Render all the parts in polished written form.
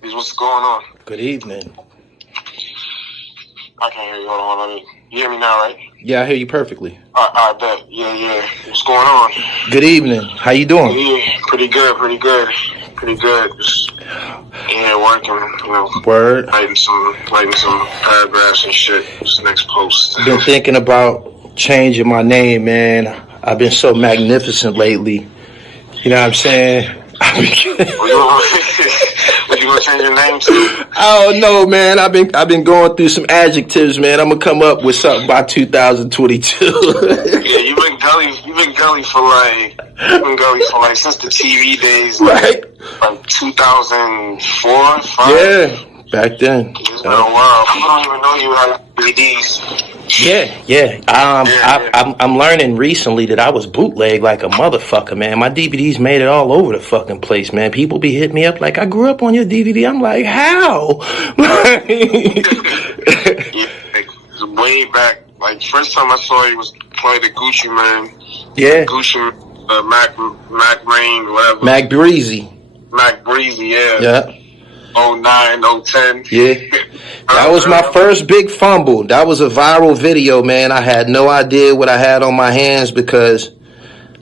What's going on? Good evening. I can't hear you. Hold on. You hear me now, right? Yeah, I hear you perfectly. I bet. Yeah. What's going on? Good evening. How you doing? Yeah, pretty good. Just working. Word. Writing some paragraphs and shit. This next post. Been thinking about changing my name, man. I've been so magnificent lately. You know what I'm saying? What you gonna change your name to? I don't know, man. I've been going through some adjectives, man. I'm gonna come up with something by 2022. Yeah, you've been Gully for like since the TV days, right? Like 2004, 5. Yeah, back then. It's been a while. People don't even know you had DVDs. Yeah. I'm learning recently that I was bootleg like a motherfucker, man. My DVDs made it all over the fucking place, man. People be hitting me up like, I grew up on your DVD. I'm like, how? Yeah, way back. Like, first time I saw you was probably the Gucci Man. Yeah. Gucci, Mac Rain, whatever. Mac Breezy, yeah. Yeah. 09, 010. Yeah. That was my first big fumble. That was a viral video, man. I had no idea what I had on my hands because,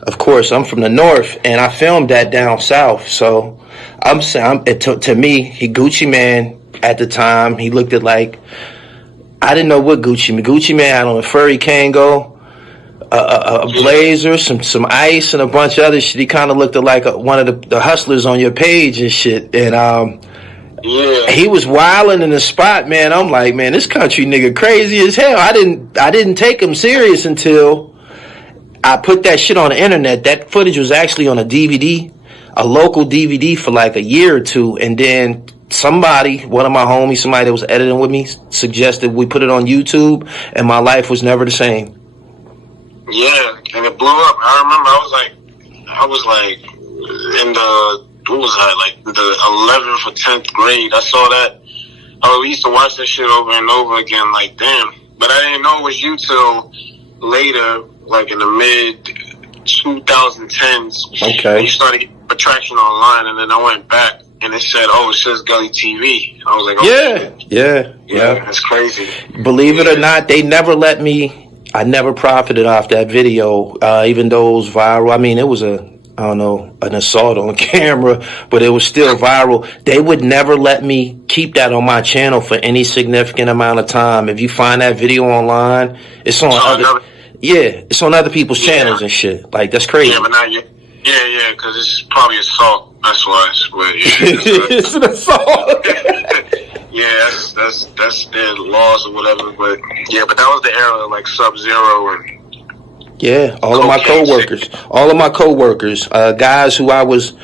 of course, I'm from the north and I filmed that down south. So to me, he Gucci Man at the time, he looked at like, I didn't know what Gucci Man had on a furry Kango, a blazer, some ice, and a bunch of other shit. He kind of looked at like one of the hustlers on your page and shit. And yeah, he was wilding in the spot, man. I'm like, man, this country nigga crazy as hell. I didn't take him serious until I put that shit on the internet. That footage was actually on a DVD, a local DVD for like a year or two, and then one of my homies, somebody that was editing with me, suggested we put it on YouTube, and my life was never the same. Yeah, and it blew up. I remember I was like in what was I, like the 11th or 10th grade. I saw that. We used to watch that shit over and over again, like, damn. But I didn't know it was you till later, like in the mid 2010s. Okay. You started getting attraction online, and then I went back, and it said, it says Gully TV. I was like, yeah. That's crazy. Believe it or not, they never let me. I never profited off that video, even though it was viral. I mean, it was an assault on camera, but it was still viral. They would never let me keep that on my channel for any significant amount of time. If you find that video online, it's on it's on other people's channels and shit. Like, that's crazy. Yeah, but now because it's probably assault. That's why. It's an assault. Yeah, that's their laws or whatever. But but that was the era of like Sub-Zero and. Yeah, all of my coworkers, guys who I was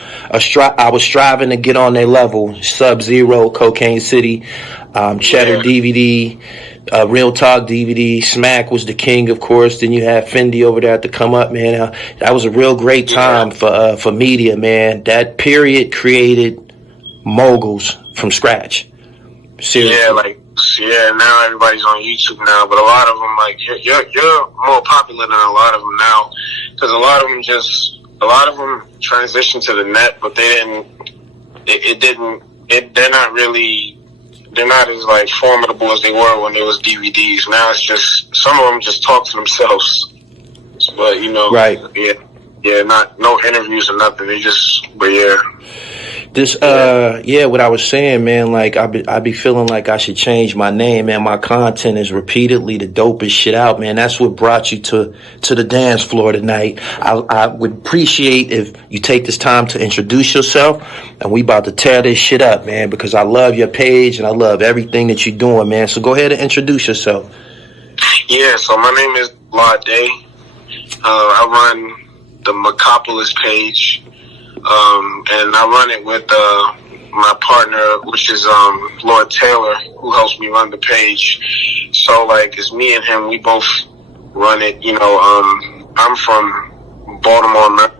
striving to get on their level. Sub-Zero, Cocaine City, Cheddar DVD, Real Talk DVD. Smack was the king, of course. Then you had Fendi over there to come up, man. That was a real great time for media, man. That period created moguls from scratch. Seriously. Now everybody's on YouTube now, but a lot of them, like, you're more popular than a lot of them now, because a lot of them transitioned to the net, but they're not as like formidable as they were when there was DVDs. Now it's just, some of them just talk to themselves, but right. No interviews or nothing. They just, what I was saying, man, like, I be feeling like I should change my name, man. My content is repeatedly the dopest shit out, man. That's what brought you to the dance floor tonight. I would appreciate if you take this time to introduce yourself, and we about to tear this shit up, man, because I love your page and I love everything that you're doing, man. So go ahead and introduce yourself. Yeah, so my name is Lade. I run the Meccapolis page. And I run it with my partner, which is Lord Taylor, who helps me run the page. So, like, it's me and him. We both run it. I'm from Baltimore,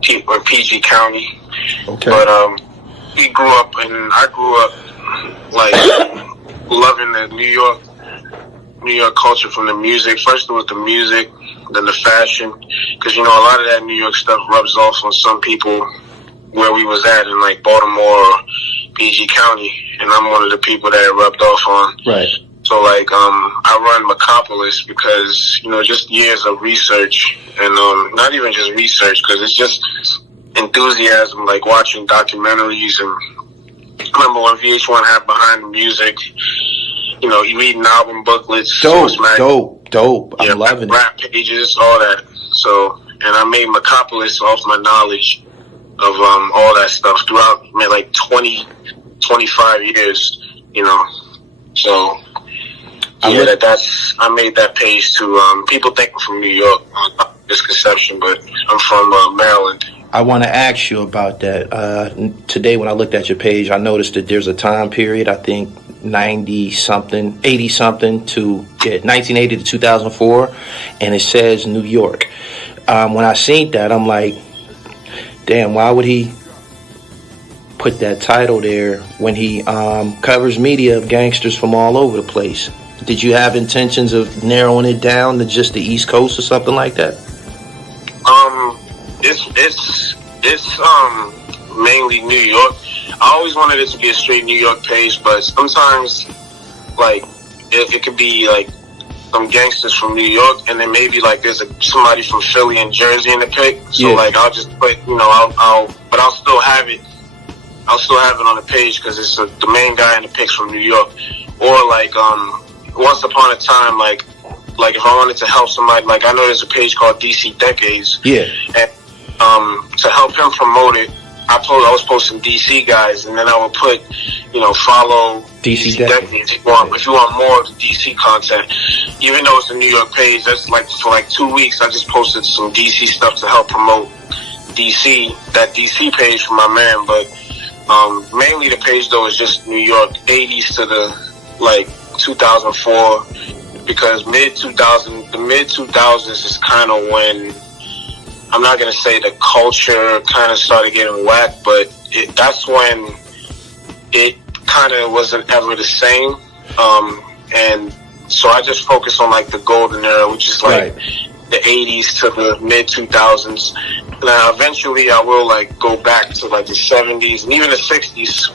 PG County. Okay. But I grew up like loving the New York culture from the music. First it was the music, then the fashion, because a lot of that New York stuff rubs off on some people where we was at in like Baltimore, PG County, and I'm one of the people that it rubbed off on. Right. So, like, I run Meccapolis because, you know, just years of research, and not even just research, because it's just enthusiasm, like watching documentaries. And I remember when VH1 had Behind the Music, you know, you reading album booklets. Dope. I'm loving rap pages, all that. So, and I made Meccapolis off my knowledge of all that stuff throughout like 20, 25 years, you know. So, yeah, I made that page to people think I'm from New York, misconception, but I'm from Maryland. I want to ask you about that. Today when I looked at your page, I noticed that there's a time period, I think 80-something to 1980 to 2004, and it says New York. When I seen that, I'm like, damn, why would he put that title there when he covers media of gangsters from all over the place? Did you have intentions of narrowing it down to just the East Coast or something like that? It's mainly New York. I always wanted it to be a straight New York page, but sometimes, like, it could be like some gangsters from New York, and then maybe like there's somebody from Philly and Jersey in the pic. So like I'll just put, you know, I'll still have it. I'll still have it on the page because it's the main guy in the pic's from New York. Or like once upon a time, like if I wanted to help somebody, like I know there's a page called DC Decades. Yeah. And to help him promote it, I was posting DC guys, and then I would put, you know, follow DC Decades if you want more of the DC content. Even though it's a New York page, that's like for like 2 weeks, I just posted some DC stuff to help promote that DC page for my man. But mainly the page though is just New York 80s to the like 2004, because the mid 2000s is kind of when, I'm not going to say the culture kind of started getting whacked, but that's when it kind of wasn't ever the same. And so I just focus on like the golden era, which is like the 80s to the mid 2000s. Now eventually I will like go back to like the 70s and even the 60s.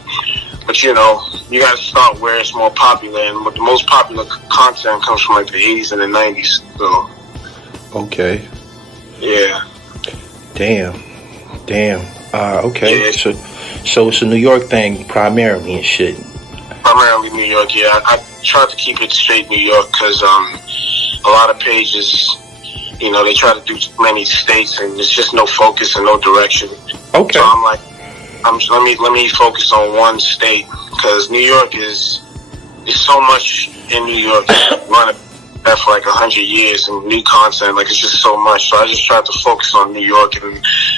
But you know, you got to start where it's more popular, and the most popular content comes from like the 80s and the 90s. So. Okay. Yeah. Damn. Okay. Yeah. So it's a New York thing primarily and shit. Primarily New York, yeah. I try to keep it straight New York because a lot of pages, you know, they try to do many states and there's just no focus and no direction. Okay. So I'm like, let me focus on one state, because New York is so much in New York. Run that for like 100 years and new content, like it's just so much. So I just tried to focus on New York, and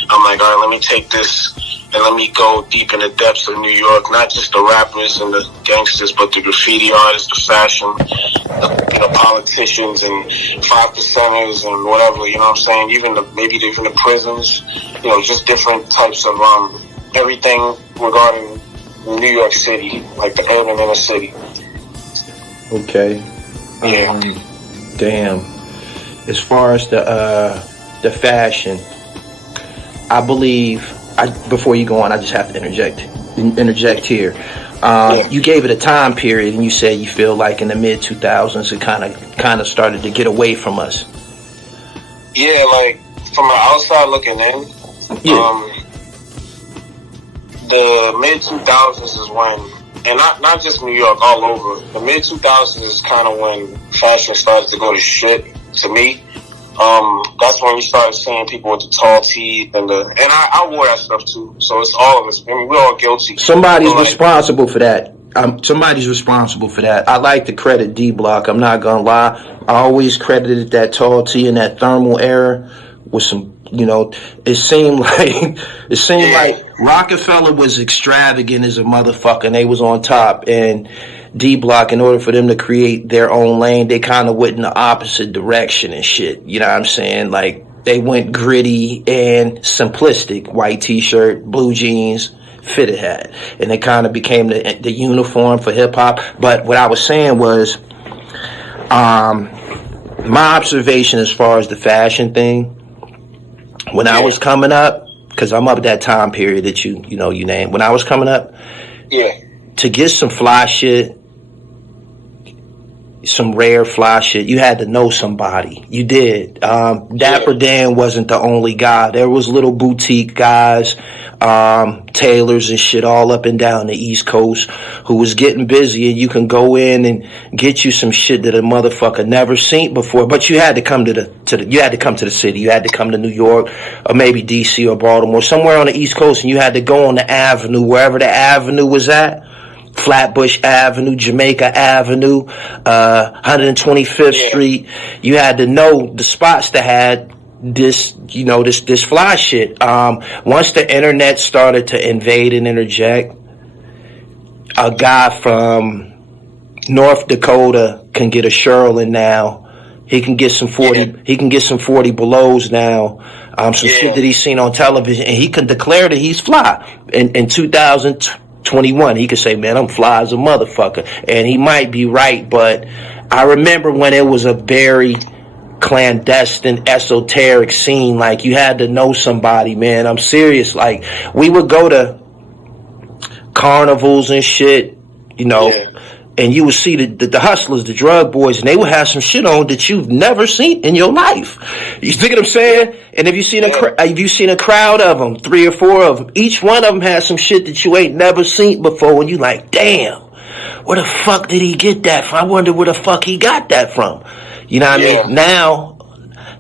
I'm like, all right, let me take this and let me go deep in the depths of New York, not just the rappers and the gangsters, but the graffiti artists, the fashion, the politicians and 5%ers and whatever, you know what I'm saying? Even maybe even the prisons, you know, just different types of everything regarding New York City, like the urban inner city. Okay. Yeah. Damn. As far as the fashion, I believe, before you go on, I just have to interject here. You gave it a time period, and you said you feel like in the mid 2000s it kind of started to get away from us. Yeah, like from the outside looking in. Yeah. The mid 2000s is when, and not just New York, all over. The mid 2000s is kind of when fashion started to go to shit. To me, that's when we started seeing people with the tall teeth and I wore that stuff too. So it's all of us. I mean, we're all guilty. Somebody's responsible for that. Somebody's responsible for that. I like to credit D Block. I'm not gonna lie. I always credited that tall tee and that thermal era with some. You know, it seemed like Rockefeller was extravagant as a motherfucker, and they was on top. And D Block, in order for them to create their own lane, they kind of went in the opposite direction and shit. You know what I'm saying? Like they went gritty and simplistic: white T-shirt, blue jeans, fitted hat, and it kind of became the uniform for hip hop. But what I was saying was, my observation as far as the fashion thing. When I was coming up, because I'm up that time period that you named. When I was coming up, To get some fly shit, some rare fly shit, you had to know somebody. You did. Dapper Dan wasn't the only guy. There was little boutique guys, tailors and shit all up and down the East Coast who was getting busy, and you can go in and get you some shit that a motherfucker never seen before. But you had to come to the you had to come to the city. You had to come to New York or maybe DC or Baltimore, somewhere on the East Coast, and you had to go on the avenue, wherever the avenue was at. Flatbush Avenue, Jamaica Avenue, 125th Street. You had to know the spots that had this, you know, this fly shit. Once the internet started to invade and interject, a guy from North Dakota can get a Sherlin now. He can get some 40. He can get some 40 belows now. Some shit that he's seen on television, and he can declare that he's fly. In 2021, he could say, "Man, I'm fly as a motherfucker," and he might be right. But I remember when it was a very clandestine, esoteric scene. Like, you had to know somebody, man. I'm serious. Like, we would go to carnivals and shit, you know, and you would see the hustlers, the drug boys, and they would have some shit on that you've never seen in your life. You think what I'm saying? And if you've seen a crowd of them, 3 or 4 of them, each one of them has some shit that you ain't never seen before, and you like, damn, where the fuck did he get that from? I wonder where the fuck he got that from. You know what I mean? Now,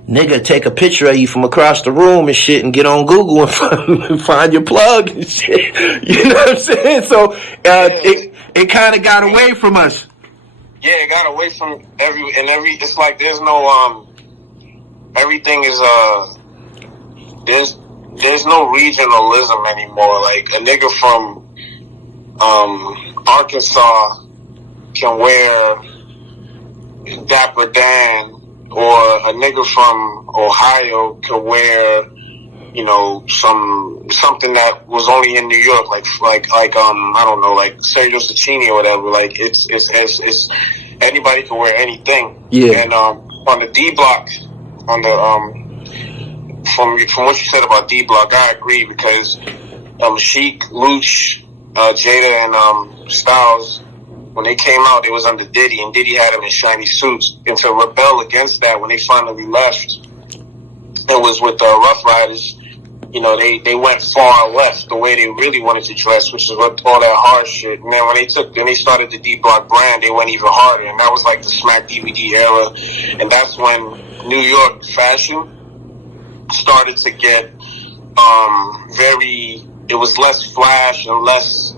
nigga, take a picture of you from across the room and shit and get on Google and find your plug and shit. You know what I'm saying? So, it kind of got away from us. Yeah, it got away from it's like there's no, everything is, there's no regionalism anymore. Like, a nigga from, Arkansas can wear Dapper Dan, or a nigga from Ohio can wear, you know, something that was only in New York, like I don't know, like Sergio Cicchini or whatever. Like, it's anybody can wear anything. Yeah. And on the D Block, on the from what you said about D Block, I agree, because Sheik, Luch, Jada, and Styles, when they came out, it was under Diddy, and Diddy had them in shiny suits. And to rebel against that, when they finally left, it was with Rough Riders. You know, they went far left, the way they really wanted to dress, which is what all that hard shit. And then when they started the D Block brand, they went even harder, and that was like the Smack DVD era. And that's when New York fashion started to get it was less flash and less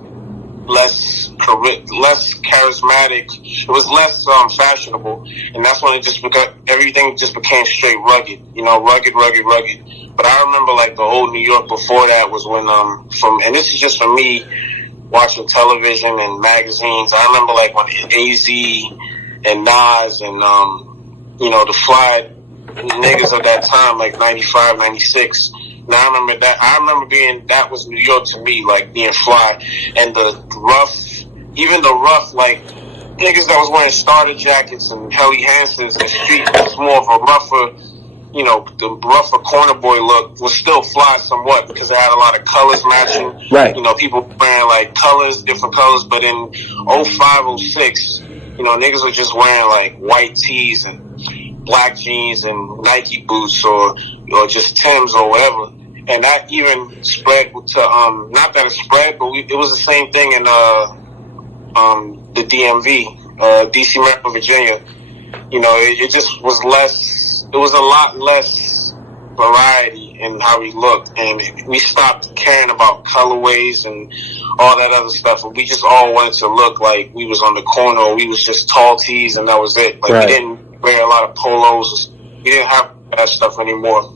charismatic. It was less fashionable, and that's when everything just became straight rugged. You know, rugged. But I remember, like, the old New York before that was when and this is just for me watching television and magazines. I remember, like, when AZ and Nas and you know, the fly niggas of that time, like 95, 96. Now I remember that. That was New York to me, like, being fly. And the rough, like, niggas that was wearing starter jackets and Helly Hansons in the street was more of a rougher, you know, the rougher corner boy look was still fly somewhat, because it had a lot of colors matching. Right. You know, people wearing, like, different colors. But in 05, 06, you know, niggas were just wearing, like, white tees and black jeans and Nike boots or just Timbs or whatever. And that even spread to, not that it spread, but it was the same thing in, the DMV, DC, Maryland, Virginia. You know, it just was it was a lot less variety in how we looked, and we stopped caring about colorways and all that other stuff, and we just all wanted to look like we was on the corner, or we was just tall tees, and that was it. Like, we didn't wear a lot of polos. We didn't have that stuff anymore.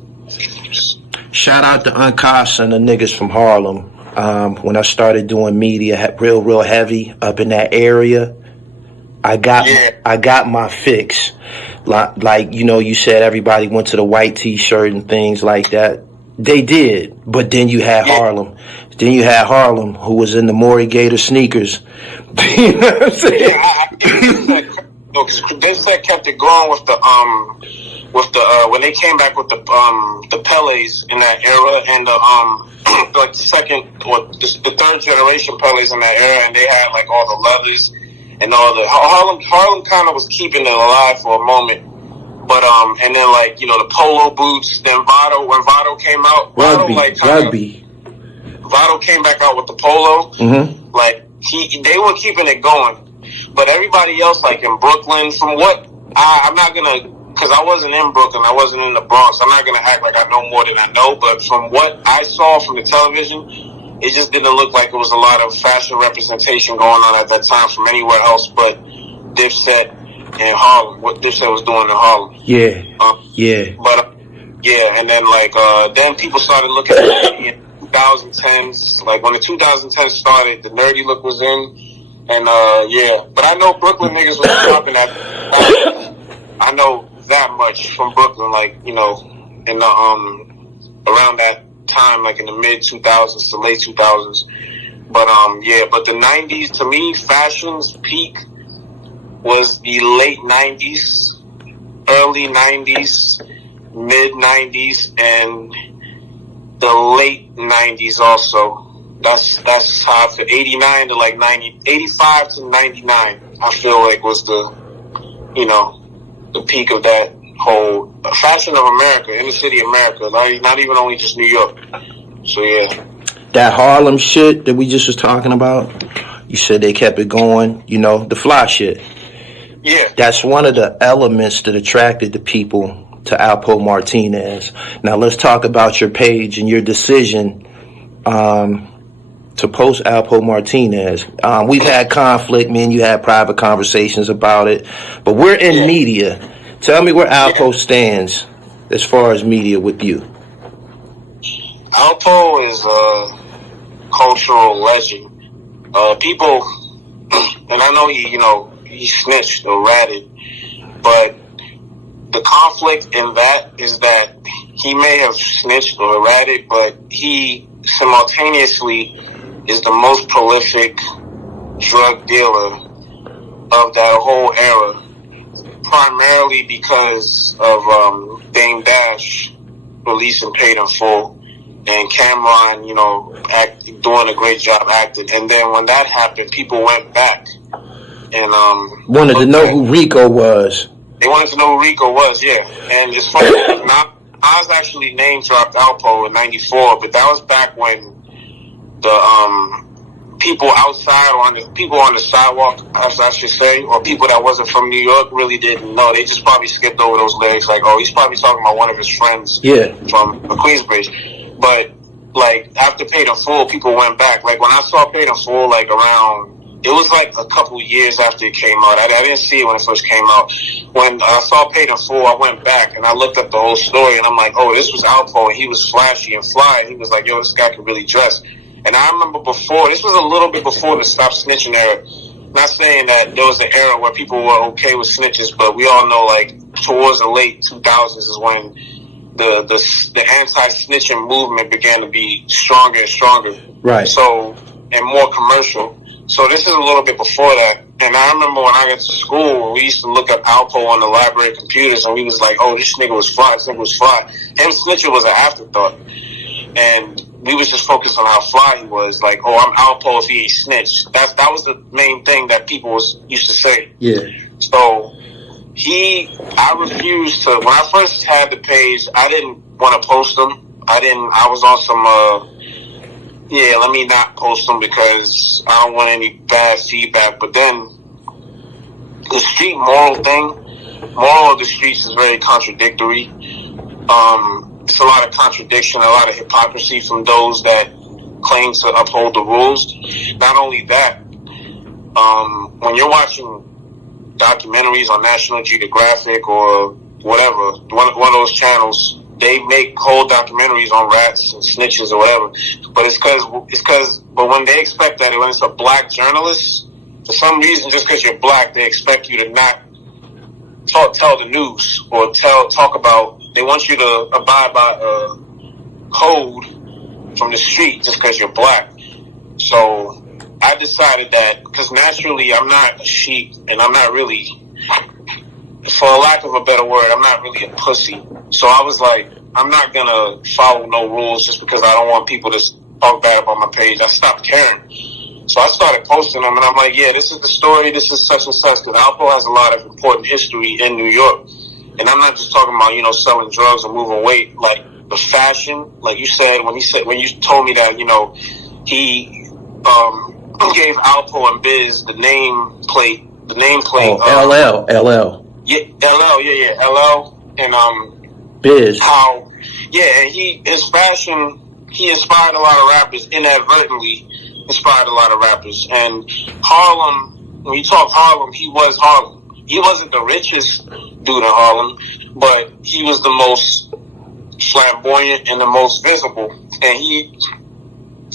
Shout out to Uncasa and the niggas from Harlem. When I started doing media real heavy up in that area, I got my fix. Like, you know, you said everybody went to the white t-shirt and things like that. They did, but then you had Harlem. Then you had Harlem, who was in the Maury Gator sneakers. You know what I'm saying? because Dipset kept it going with the when they came back with the Pelés in that era, and the second or the third generation Pelés in that era, and they had like all the leathers and all the Harlem kind of was keeping it alive for a moment, but and then like the polo boots. Then when Vado came out, rugby. Vado came back out with the polo. Mm-hmm. Like they were keeping it going, but everybody else, like in Brooklyn, from what I'm not gonna. Because I wasn't in Brooklyn, I wasn't in the Bronx. I'm not going to act like I know more than I know, but from what I saw from the television, it just didn't look like it was a lot of fashion representation going on at that time from anywhere else but Dipset and Harlem, what Dipset was doing in Harlem. Yeah, yeah. But, and then, then people started looking at it in 2010s. Like, when the 2010s started, the nerdy look was in, and, But I know Brooklyn niggas was dropping that. I know that much from Brooklyn, in the around that time, like in the mid 2000s to late 2000s. But but the 90s, to me, fashion's peak was the late 90s, early 90s, mid 90s, and the late 90s also. That's how I feel. 89 to 85 to 99, I feel like was the peak of that whole fashion of America, inner city America, not even only just New York. So yeah. That Harlem shit that we just was talking about, you said they kept it going, the fly shit. Yeah. That's one of the elements that attracted the people to Alpo Martinez. Now let's talk about your page and your decision to post Alpo Martinez. We've had conflict, me and you had private conversations about it, but we're in media. Tell me where Alpo stands as far as media with you. Alpo is a cultural legend. People, and I know he snitched or ratted, but the conflict in that is that he may have snitched or ratted, but he simultaneously is the most prolific drug dealer of that whole era, primarily because of Dame Dash releasing Paid in Full and Cameron, doing a great job acting. And then when that happened, people went back and wanted to know who Rico was. They wanted to know who Rico was, yeah. And it's funny, Nas actually name dropped Alpo in '94, but that was back when the people outside or people on the sidewalk, as I should say, or people that wasn't from New York really didn't know. They just probably skipped over those lyrics, like, oh, he's probably talking about one of his friends from Queensbridge. But after Paid in Full, people went back. Like when I saw Paid in Full, it was like a couple years after it came out. I didn't see it when it first came out. When I saw Paid in Full, I went back and I looked up the whole story, and I'm like, oh, this was Alpo, and he was flashy and fly. He was like, yo, this guy can really dress. And I remember this was a little bit before the Stop Snitching era. Not saying that there was an era where people were okay with snitches, but we all know, towards the late 2000s is when the anti-snitching movement began to be stronger and stronger. Right. So, and more commercial. So this is a little bit before that. And I remember when I got to school, we used to look up Alpo on the library computers, and we was like, oh, this nigga was fly, Him snitching was an afterthought. And we was just focused on how fly he was. Like, oh, I'm Alpo if he ain't snitched. That was the main thing that people used to say. Yeah. So I refused to, when I first had the page, I didn't want to post them. I was on some, let me not post them because I don't want any bad feedback. But then the street moral of the streets is very contradictory. It's a lot of contradiction, a lot of hypocrisy from those that claim to uphold the rules. Not only that, when you're watching documentaries on National Geographic or whatever, one of those channels, they make whole documentaries on rats and snitches or whatever. But but when they expect that, when it's a black journalist, for some reason, just because you're black, they expect you to not tell the news or talk about. They want you to abide by a code from the street just because you're black. So I decided that because naturally I'm not a sheep and I'm not really for a lack of a better word, I'm not really a pussy. So I was like, I'm not gonna follow no rules just because I don't want people to talk bad about my page. I stopped caring. So I started posting them, and I'm like, yeah, this is the story, this is such and such, because Alpo has a lot of important history in New York. And I'm not just talking about, selling drugs or moving weight, like the fashion, like you said, when you told me that, he gave Alpo and Biz the nameplate. LL. Yeah, LL, yeah, LL, and Biz. And his fashion, he inspired a lot of rappers, inadvertently inspired a lot of rappers. And Harlem, when you talk Harlem, he was Harlem. He wasn't the richest dude in Harlem, but he was the most flamboyant and the most visible, and he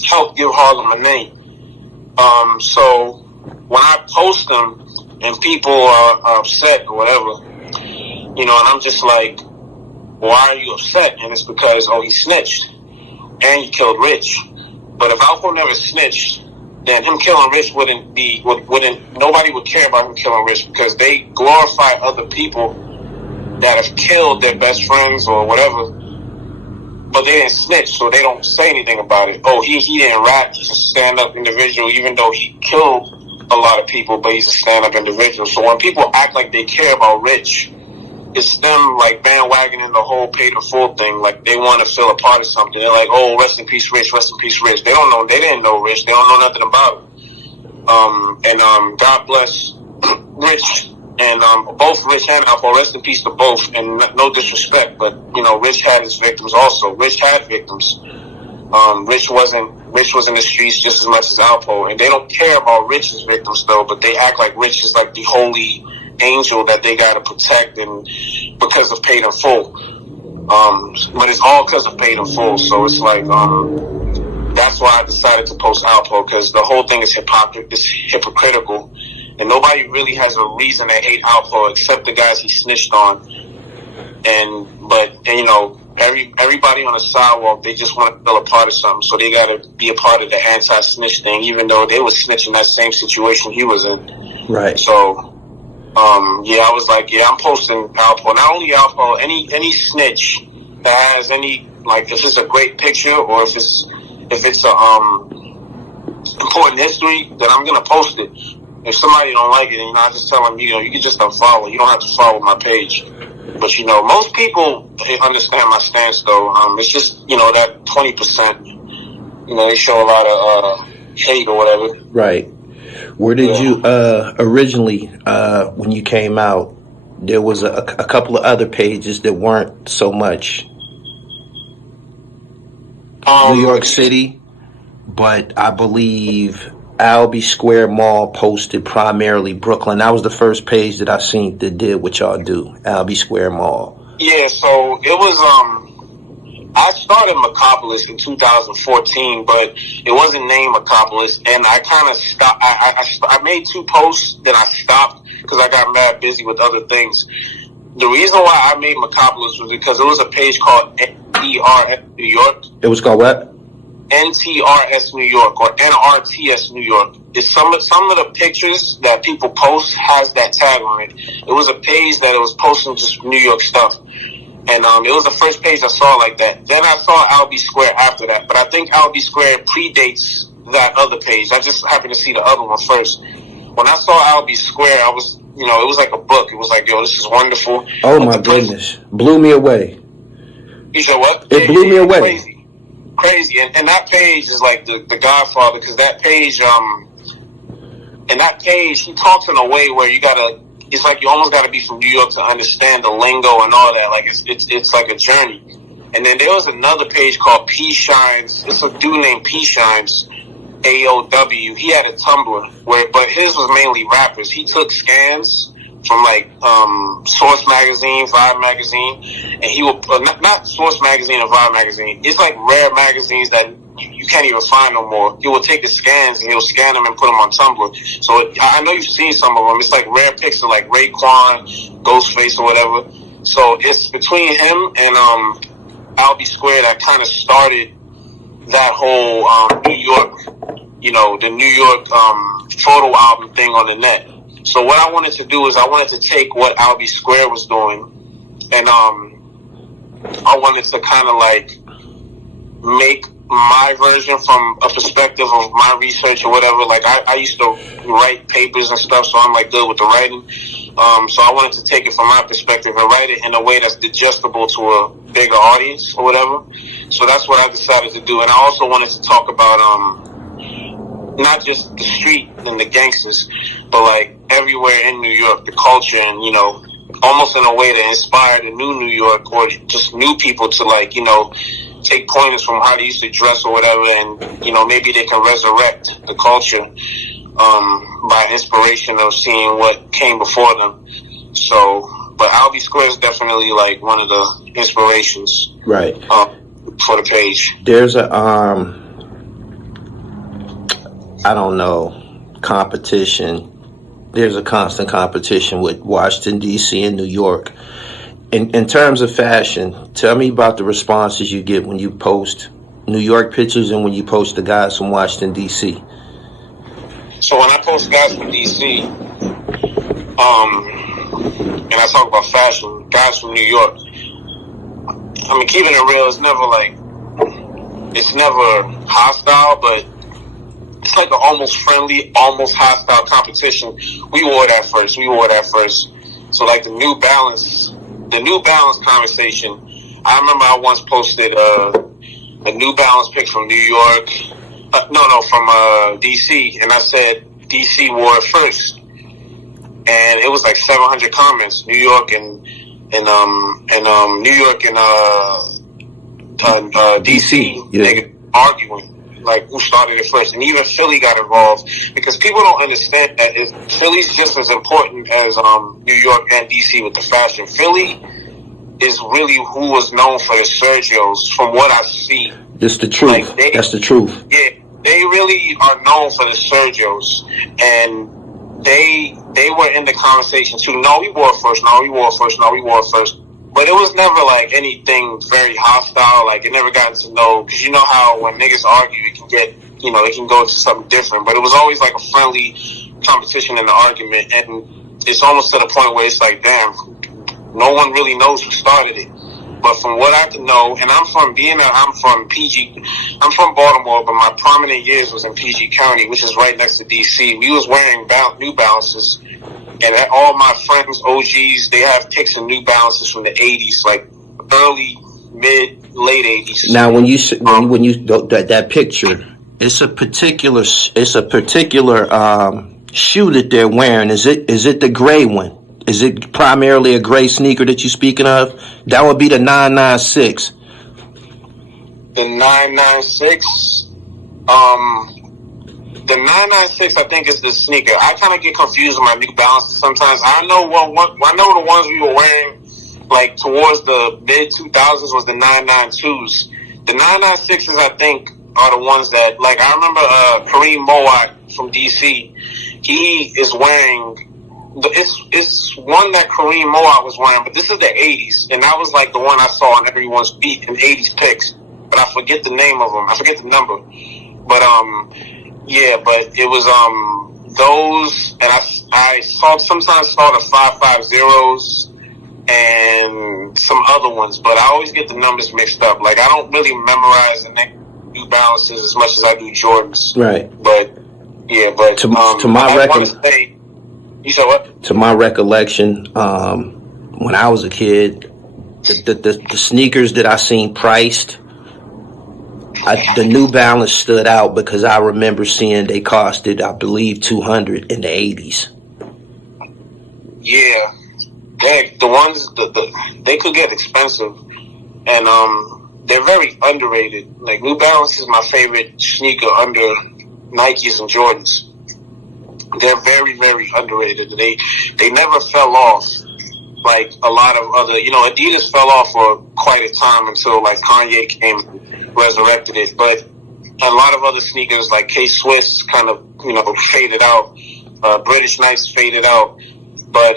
helped give Harlem a name. So when I post them and people are upset or whatever, and I'm just like, why are you upset? And it's because, he snitched and he killed Rich. But if Alpo never snitched, then him killing Rich nobody would care about him killing Rich, because they glorify other people that have killed their best friends or whatever, but they didn't snitch, so they don't say anything about it. He didn't rap, he's a stand-up individual, even though he killed a lot of people, but he's a stand-up individual. So when people act like they care about Rich, it's them like bandwagoning the whole paid in full thing, like they want to feel a part of something. They're like, rest in peace Rich, rest in peace Rich. They didn't know Rich, they don't know nothing about it. God bless Rich, and both Rich and Alpo, rest in peace to both, and no disrespect, but Rich had his victims also. Rich had victims. Rich was in the streets just as much as Alpo, and they don't care about Rich's victims though, but they act like Rich is like the holy angel that they gotta protect, and because of paid in full. But it's all because of paid in full, so it's like, that's why I decided to post Alpo, because the whole thing is hypocritical, and nobody really has a reason to hate Alpo except the guys he snitched on. But everybody on the sidewalk, they just want to feel a part of something, so they gotta be a part of the anti-snitch thing, even though they was snitching that same situation he was in. Right. So, I was like, I'm posting Alpo. Not only Alpo, any snitch that has any, like, if it's a great picture or if it's important history, then I'm gonna post it. If somebody don't like it, I just tell them, you can just unfollow. You don't have to follow my page. But most people understand my stance though. It's just that 20%. They show a lot of hate or whatever. Right. Where did you originally, when you came out, there was a couple of other pages that weren't so much New York City, but I believe Albee Square Mall posted primarily Brooklyn. That was the first page that I seen that did what y'all do, Albee Square Mall. Yeah, so it was, I started Meccapolis in 2014, but it wasn't named Meccapolis, and I kind of stopped. I made 2 posts, then I stopped because I got mad busy with other things. The reason why I made Meccapolis was because it was a page called NTRS New York. It was called what? NTRS New York, or NRTS New York. It's some of the pictures that people post has that tag on it. It was a page that it was posting just New York stuff. And it was the first page I saw like that. Then I saw Albee Square after that. But I think Albee Square predates that other page. I just happened to see the other one first. When I saw Albee Square, I was, it was like a book. It was like, yo, this is wonderful. Oh, my goodness. Blew me away. You said what? It blew me away. Crazy. And that page is like the Godfather, because that page, he talks in a way where it's like you almost gotta be from New York to understand the lingo and all that. Like it's like a journey. And then there was another page called P Shines. It's a dude named P Shines, AOW. He had a Tumblr but his was mainly rappers. He took scans from like Source Magazine, Vibe Magazine, and he would not Source Magazine or Vibe Magazine. It's like rare magazines that you can't even find no more. He will take the scans and he'll scan them and put them on Tumblr. So I know you've seen some of them. It's like rare pics of like Raekwon, Ghostface, or whatever. So it's between him and Albee Square that kind of started that whole New York, the New York photo album thing on the net. So what I wanted to do is I wanted to take what Albee Square was doing, and I wanted to kind of like make my version from a perspective of my research or whatever. Like I used to write papers and stuff, so I'm like good with the writing. So I wanted to take it from my perspective and write it in a way that's digestible to a bigger audience or whatever. So that's what I decided to do. And I also wanted to talk about not just the street and the gangsters, but like everywhere in New York, the culture, and almost in a way to inspire the new New York or just new people to like take pointers from how they used to dress or whatever, and maybe they can resurrect the culture by inspiration of seeing what came before them. So, but Albee Square is definitely like one of the inspirations, right, for the page. There's a I don't know, competition. There's a constant competition with Washington, D.C. and New York. In terms of fashion, tell me about the responses you get when you post New York pictures and when you post the guys from Washington, D.C. So when I post guys from D.C., and I talk about fashion, guys from New York, I mean, keeping it real, it's never hostile, but it's like an almost friendly, almost hostile competition. We wore that first. So like the New Balance conversation, I remember I once posted a New Balance pic from New York, from DC, and I said DC wore it first, and it was like 700 comments. New York and DC, yeah, nigga arguing like who started it first, and even Philly got involved because people don't understand that Philly's just as important as New York and DC with the fashion. Philly is really who was known for the Sergios, from what I see. It's the truth. Like that's the truth. Yeah, they really are known for the Sergios, and they were in the conversation too. No, we wore it first. But it was never like anything very hostile. Like it never got to know, because you know how when niggas argue, it can get, it can go to something different. But it was always like a friendly competition in the argument, and it's almost to the point where it's like, damn, no one really knows who started it. But from what I can know, and I'm from Baltimore, but my prominent years was in PG County, which is right next to DC. We was wearing New Balances. And all my friends, OGs, they have pics of New Balances from the 80s, like early, mid, late 80s. Now, when you that picture, it's a particular shoe that they're wearing. Is it the gray one? Is it primarily a gray sneaker that you're speaking of? That would be the 996. The 996, the 996, I think, is the sneaker. I kind of get confused with my New Balances sometimes. I know the ones we were wearing, like, towards the mid-2000s was the 992s. The 996s, I think, are the ones that, like, I remember Kareem Mowat from D.C., he is wearing, it's one that Kareem Mowat was wearing, but this is the 80s, and that was, like, the one I saw on everyone's feet in 80s pics. But I forget the name of them. I forget the number. But, yeah, but it was those, and I sometimes saw the 550s and some other ones, but I always get the numbers mixed up. Like I don't really memorize the New Balances as much as I do Jordans. Right. But yeah, but to my recollection, you said what? To my recollection, when I was a kid, the sneakers that I seen priced, the New Balance stood out because I remember seeing they costed, I believe, $200 in the 80s. Yeah, the ones they could get expensive, and they're very underrated. Like New Balance is my favorite sneaker under Nikes and Jordans. They're very, very underrated. They never fell off like a lot of other. Adidas fell off for quite a time until like Kanye came and resurrected it. But a lot of other sneakers like K-Swiss kind of faded out. British Knights faded out. But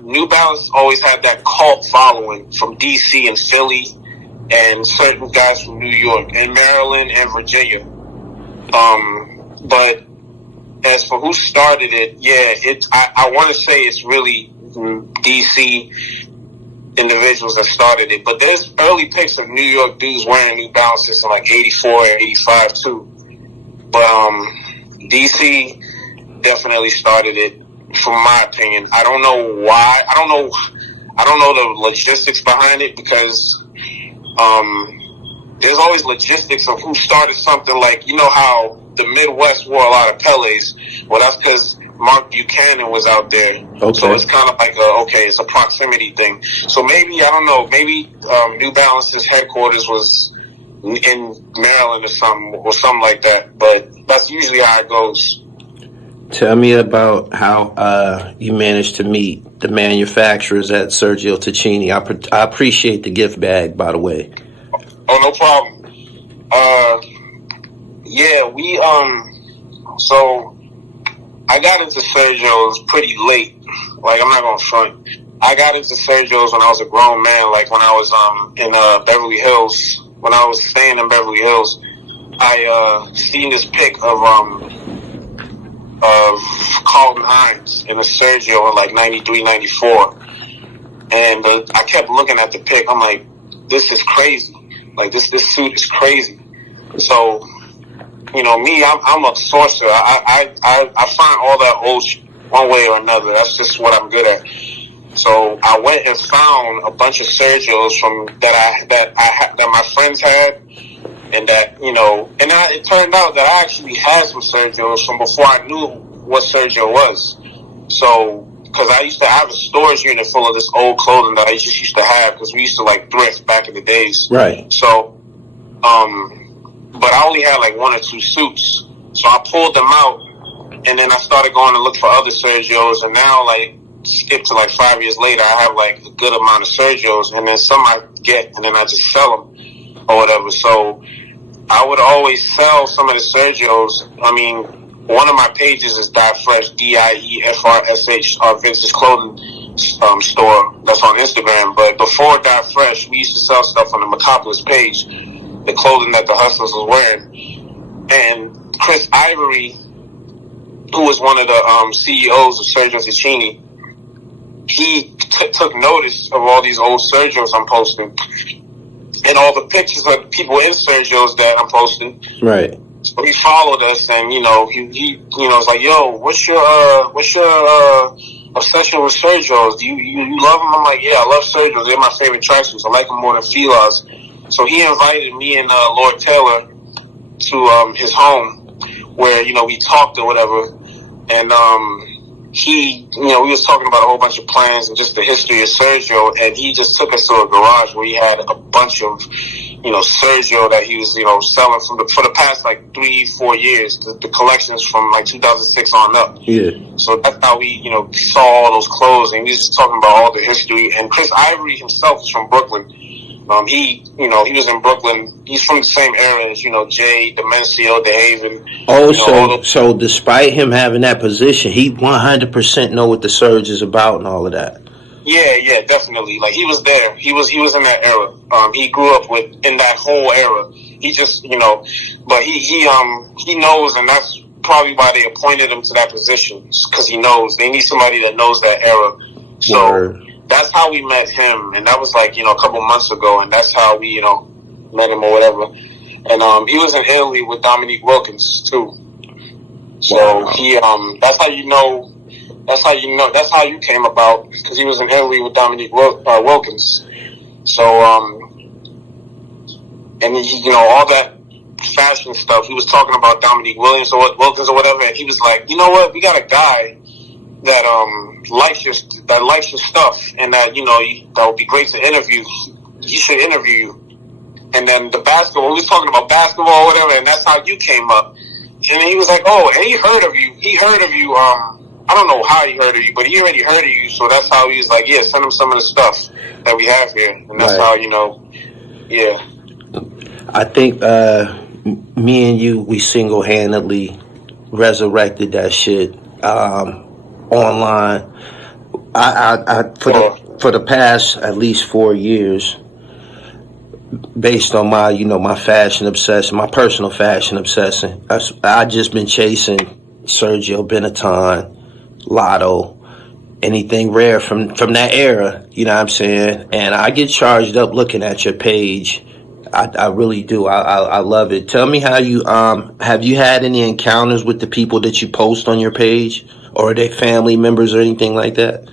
New Balance always had that cult following from DC and Philly and certain guys from New York and Maryland and Virginia. But as for who started it, I want to say it's really DC individuals that started it. But there's early pics of New York dudes wearing New Balances in like 84 and 85 too. But DC definitely started it, from my opinion. I don't know why. I don't know the logistics behind it, because there's always logistics of who started something. Like, you know how the Midwest wore a lot of Pelés? Well, that's because Mark Buchanan was out there. Okay. So it's kind of like it's a proximity thing. So maybe, I don't know, maybe New Balance's headquarters was in Maryland or something like that. But that's usually how it goes. Tell me about how you managed to meet the manufacturers at Sergio Tacchini. I appreciate the gift bag, by the way. Oh, no problem. So I got into Sergio's pretty late. Like, I'm not gonna front. I got into Sergio's when I was a grown man. Like, when I was in Beverly Hills. When I was staying in Beverly Hills, I seen this pic of Carlton Hines in a Sergio in like 93, 94. And I kept looking at the pic. I'm like, this is crazy. Like, this suit is crazy. So, you know, me, I'm a sorcerer. I find all that old shit one way or another. That's just what I'm good at. So I went and found a bunch of Sergios that my friends had, and that, you know, and it turned out that I actually had some Sergios from before I knew what Sergio was. So, because I used to have a storage unit full of this old clothing that I just used to have, because we used to like thrift back in the days. Right. So, but I only had like one or two suits. So I pulled them out, and then I started going to look for other Sergios, and now, like, skip to like 5 years later, I have like a good amount of Sergios, and then some I get, and then I just sell them or whatever. So I would always sell some of the Sergios. I mean, one of my pages is DieFresh, DIEFRSH, our vintage clothing store that's on Instagram. But before DieFresh, we used to sell stuff on the Meccapolis page, the clothing that the hustlers was wearing. And Chris Ivory, who was one of the CEOs of Sergio Tacchini, he took notice of all these old Sergios I'm posting, and all the pictures of people in Sergios that I'm posting. Right. So he followed us, and he was like, "Yo, what's your obsession with Sergios? Do you love them?" I'm like, "Yeah, I love Sergios. They're my favorite tracksuits. I like them more than Fila's." So he invited me and Lord Taylor to his home, where we talked or whatever, and we was talking about a whole bunch of plans and just the history of Sergio, and he just took us to a garage where he had a bunch of, Sergio that he was, selling for the past like 3-4 years, the collections from like 2006 on up. Yeah. So that's how we, saw all those clothes, and he was just talking about all the history. And Chris Ivory himself is from Brooklyn. He was in Brooklyn. He's from the same era as, Jay, Demencio, DeHaven. Oh, so despite him having that position, he 100% know what the Surge is about and all of that. Yeah, definitely. Like, he was there. He was in that era. He grew up in that whole era. He just, but he knows, and that's probably why they appointed him to that position, because he knows. They need somebody that knows that era. So. Word. That's how we met him, and that was like, a couple months ago, and that's how we, met him or whatever. And he was in Italy with Dominique Wilkins too. So wow. He that's how you came about, because he was in Italy with Dominique Wilkins. So and he, all that fashion stuff, he was talking about Dominique Wilkins or whatever, and he was like, you know what, we got a guy that likes your stuff, and that that would be great to interview. He should interview you. And then the basketball, we was talking about basketball or whatever, and that's how you came up. And he was like, oh, and he heard of you. I don't know how he heard of you, but he already heard of you. So that's how he was like, yeah, send him some of the stuff that we have here. And that's right. How yeah. I think me and you, we single-handedly resurrected that shit. Online, for the past at least 4 years, based on my my fashion obsession, my personal fashion obsession, I just been chasing Sergio Benetton, Lotto, anything rare from that era, you know what I'm saying? And I get charged up looking at your page. I really do. I love it. Tell me how you have you had any encounters with the people that you post on your page, or are they family members or anything like that?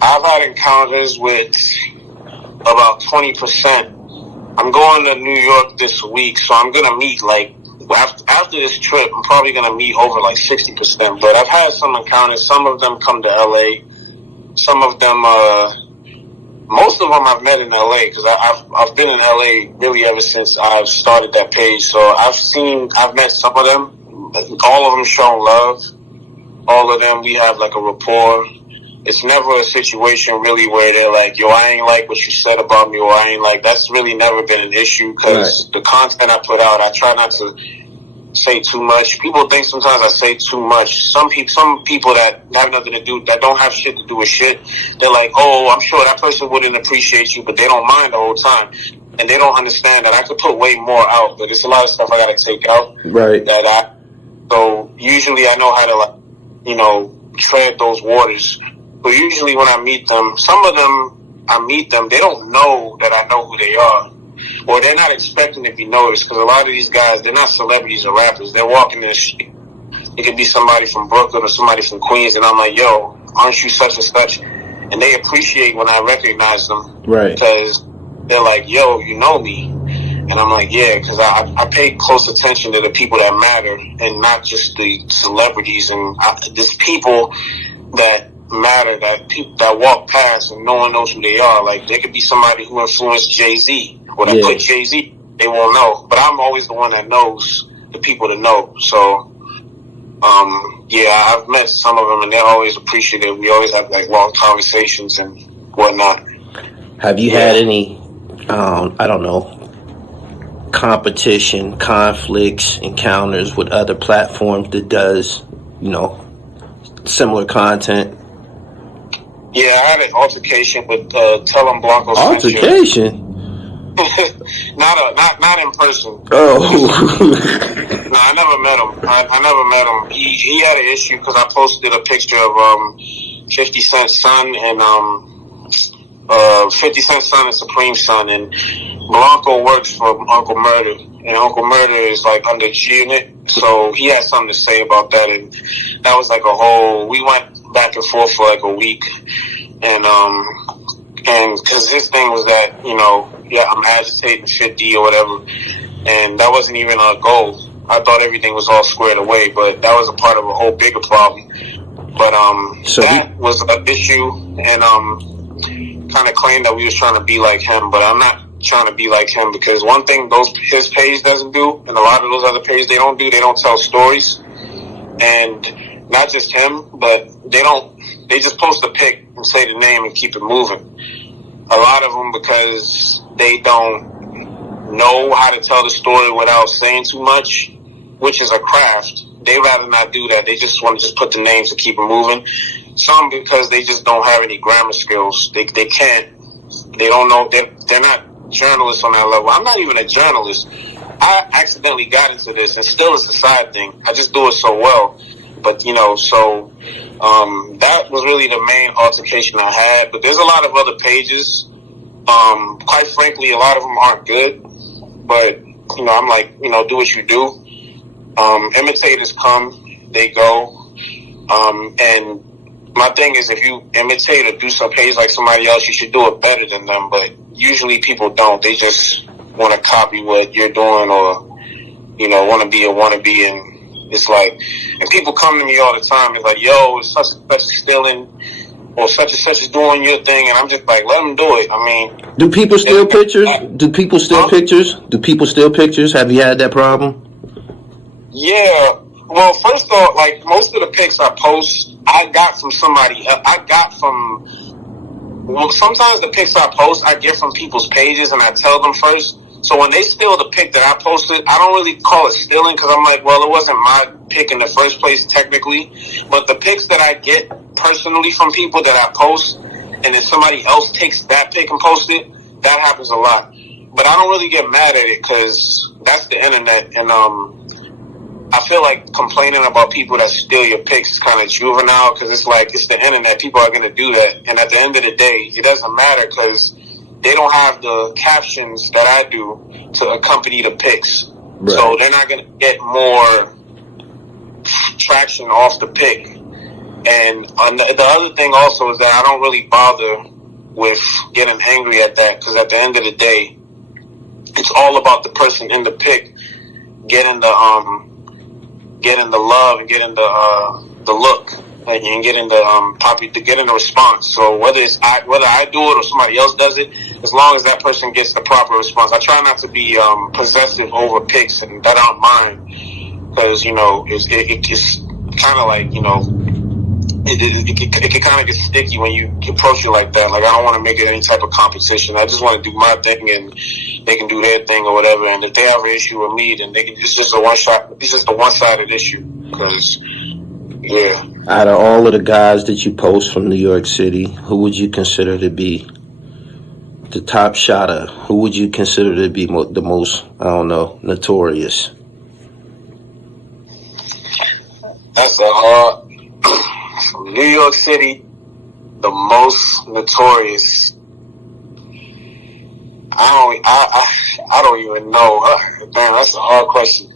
I've had encounters with about 20%. I'm going to New York this week, so I'm gonna meet like after this trip. I'm probably gonna meet over like 60%. But I've had some encounters. Some of them come to LA. Some of them, most of them I've met in LA because I've been in LA really ever since I've started that page. So I've met some of them. All of them shown love. All of them, we have like a rapport. It's never a situation really where they're like, yo, I ain't like what you said about me, or I ain't like, that's really never been an issue because the content I put out, I try not to say too much. People think sometimes I say too much. Some people that have nothing to do, that don't have shit to do with shit, they're like, oh, I'm sure that person wouldn't appreciate you, but they don't mind the whole time. And they don't understand that I could put way more out, but there's a lot of stuff I gotta take out. Right. So usually I know how to, like, you know, tread those waters. But usually when I meet them, some of them, they don't know that I know who they are. Or they're not expecting to be noticed. Because a lot of these guys, they're not celebrities or rappers. They're walking in the street. It could be somebody from Brooklyn or somebody from Queens. And I'm like, yo, aren't you such and such? And they appreciate when I recognize them. Right. Because they're like, yo, you know me. And I'm like, yeah, because I pay close attention to the people that matter and not just the celebrities. And there's people that matter, that people that walk past and no one knows who they are. Like, there could be somebody who influenced Jay-Z, or that put Jay-Z, they won't know. But I'm always the one that knows the people to know. So, yeah, I've met some of them and they're always appreciative. We always have like long conversations and whatnot. Have you had any, I don't know, competition, conflicts, encounters with other platforms that does, you know, similar content? Yeah, I had an altercation with Tell 'em Blanco. Altercation? not in person. Oh. No, I never met him. I never met him. He had an issue because I posted a picture of 50 Cent's son and 50 Cent's son and Supreme's son, and Blanco works for Uncle Murder, and Uncle Murder is like under G Unit, so he had something to say about that, and that was like we went back and forth for like a week, and because his thing was that, you know, yeah, I'm agitating 50 or whatever, and that wasn't even our goal. I thought everything was all squared away, but that was a part of a whole bigger problem. But that was an issue, and kind of claimed that we was trying to be like him, but I'm not trying to be like him, because one thing his page doesn't do, and a lot of those other pages they don't tell stories. And not just him, but they just post a pic and say the name and keep it moving. A lot of them, because they don't know how to tell the story without saying too much, which is a craft. They rather not do that. They just want to just put the names and keep it moving. Some because they just don't have any grammar skills. They can't. They don't know. They're not journalists on that level. I'm not even a journalist. I accidentally got into this, and still it's a side thing. I just do it so well. But, you know, so that was really the main altercation I had. But there's a lot of other pages. Quite frankly, a lot of them aren't good. But, you know, I'm like, you know, do what you do. Imitators come, they go. And my thing is, if you imitate or do some page like somebody else, you should do it better than them. But usually people don't. They just want to copy what you're doing, or, you know, want to be a wannabe. And it's like, and people come to me all the time. It's like, yo, such and such is stealing, or such and such is doing your thing. And I'm just like, let them do it. I mean, do people steal pictures? Do people steal pictures? Do people steal pictures? Have you had that problem? Yeah. Well, first off, like, most of the pics I post, I got from somebody. Well, sometimes the pics I post, I get from people's pages, and I tell them first. So when they steal the pic that I posted, I don't really call it stealing, because I'm like, well, it wasn't my pic in the first place, technically. But the pics that I get personally from people that I post, and then somebody else takes that pic and posts it, that happens a lot. But I don't really get mad at it, because that's the internet. And I feel like complaining about people that steal your pics is kind of juvenile, because it's like, it's the internet. People are going to do that. And at the end of the day, it doesn't matter, because they don't have the captions that I do to accompany the pics. Right. So they're not going to get more traction off the pic. And the other thing also is that I don't really bother with getting angry at that, because at the end of the day, it's all about the person in the pic getting the love and getting the look, and getting getting the response. So whether I do it or somebody else does it, as long as that person gets the proper response. I try not to be possessive over pics and that aren't mine, because it's kind of like it can kind of get sticky when you approach it like that. Like, I don't want to make it any type of competition. I just want to do my thing, and they can do their thing or whatever. And if they have an issue with me, then it's just a one-sided issue. Because, yeah. Out of all of the guys that you post from New York City, who would you consider to be the top shotter? Who would you consider to be the most, notorious? That's a hard... From New York City, the most notorious. I don't even know. Damn, that's a hard question.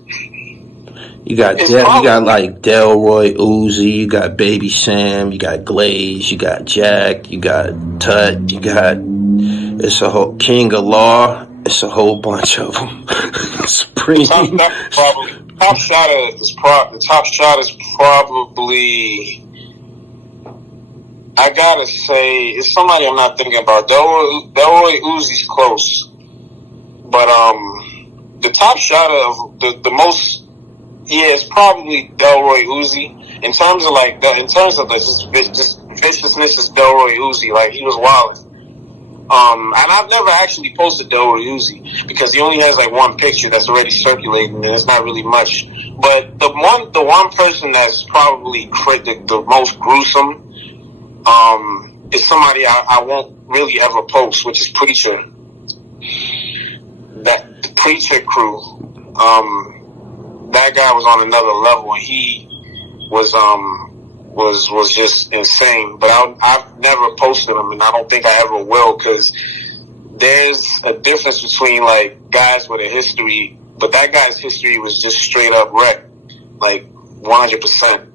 You got like Delroy, UZI, you got Baby Sam, you got Glaze, you got Jack, you got Tut, it's a whole King of Law. It's a whole bunch of them. Supreme. The top shot is probably. I gotta say, it's somebody I'm not thinking about. Delroy Uzi's close, but the top shot of the most, it's probably Delroy Uzi. In terms of just viciousness, is Delroy Uzi. Like, he was wild. And I've never actually posted Delroy Uzi, because he only has like one picture that's already circulating, and it's not really much. But the one person that's probably the most gruesome. Is somebody I won't really ever post, which is Preacher. That the Preacher crew, that guy was on another level, and he was just insane. But I've never posted him, and I don't think I ever will, because there's a difference between like guys with a history, but that guy's history was just straight up wreck, like 100%.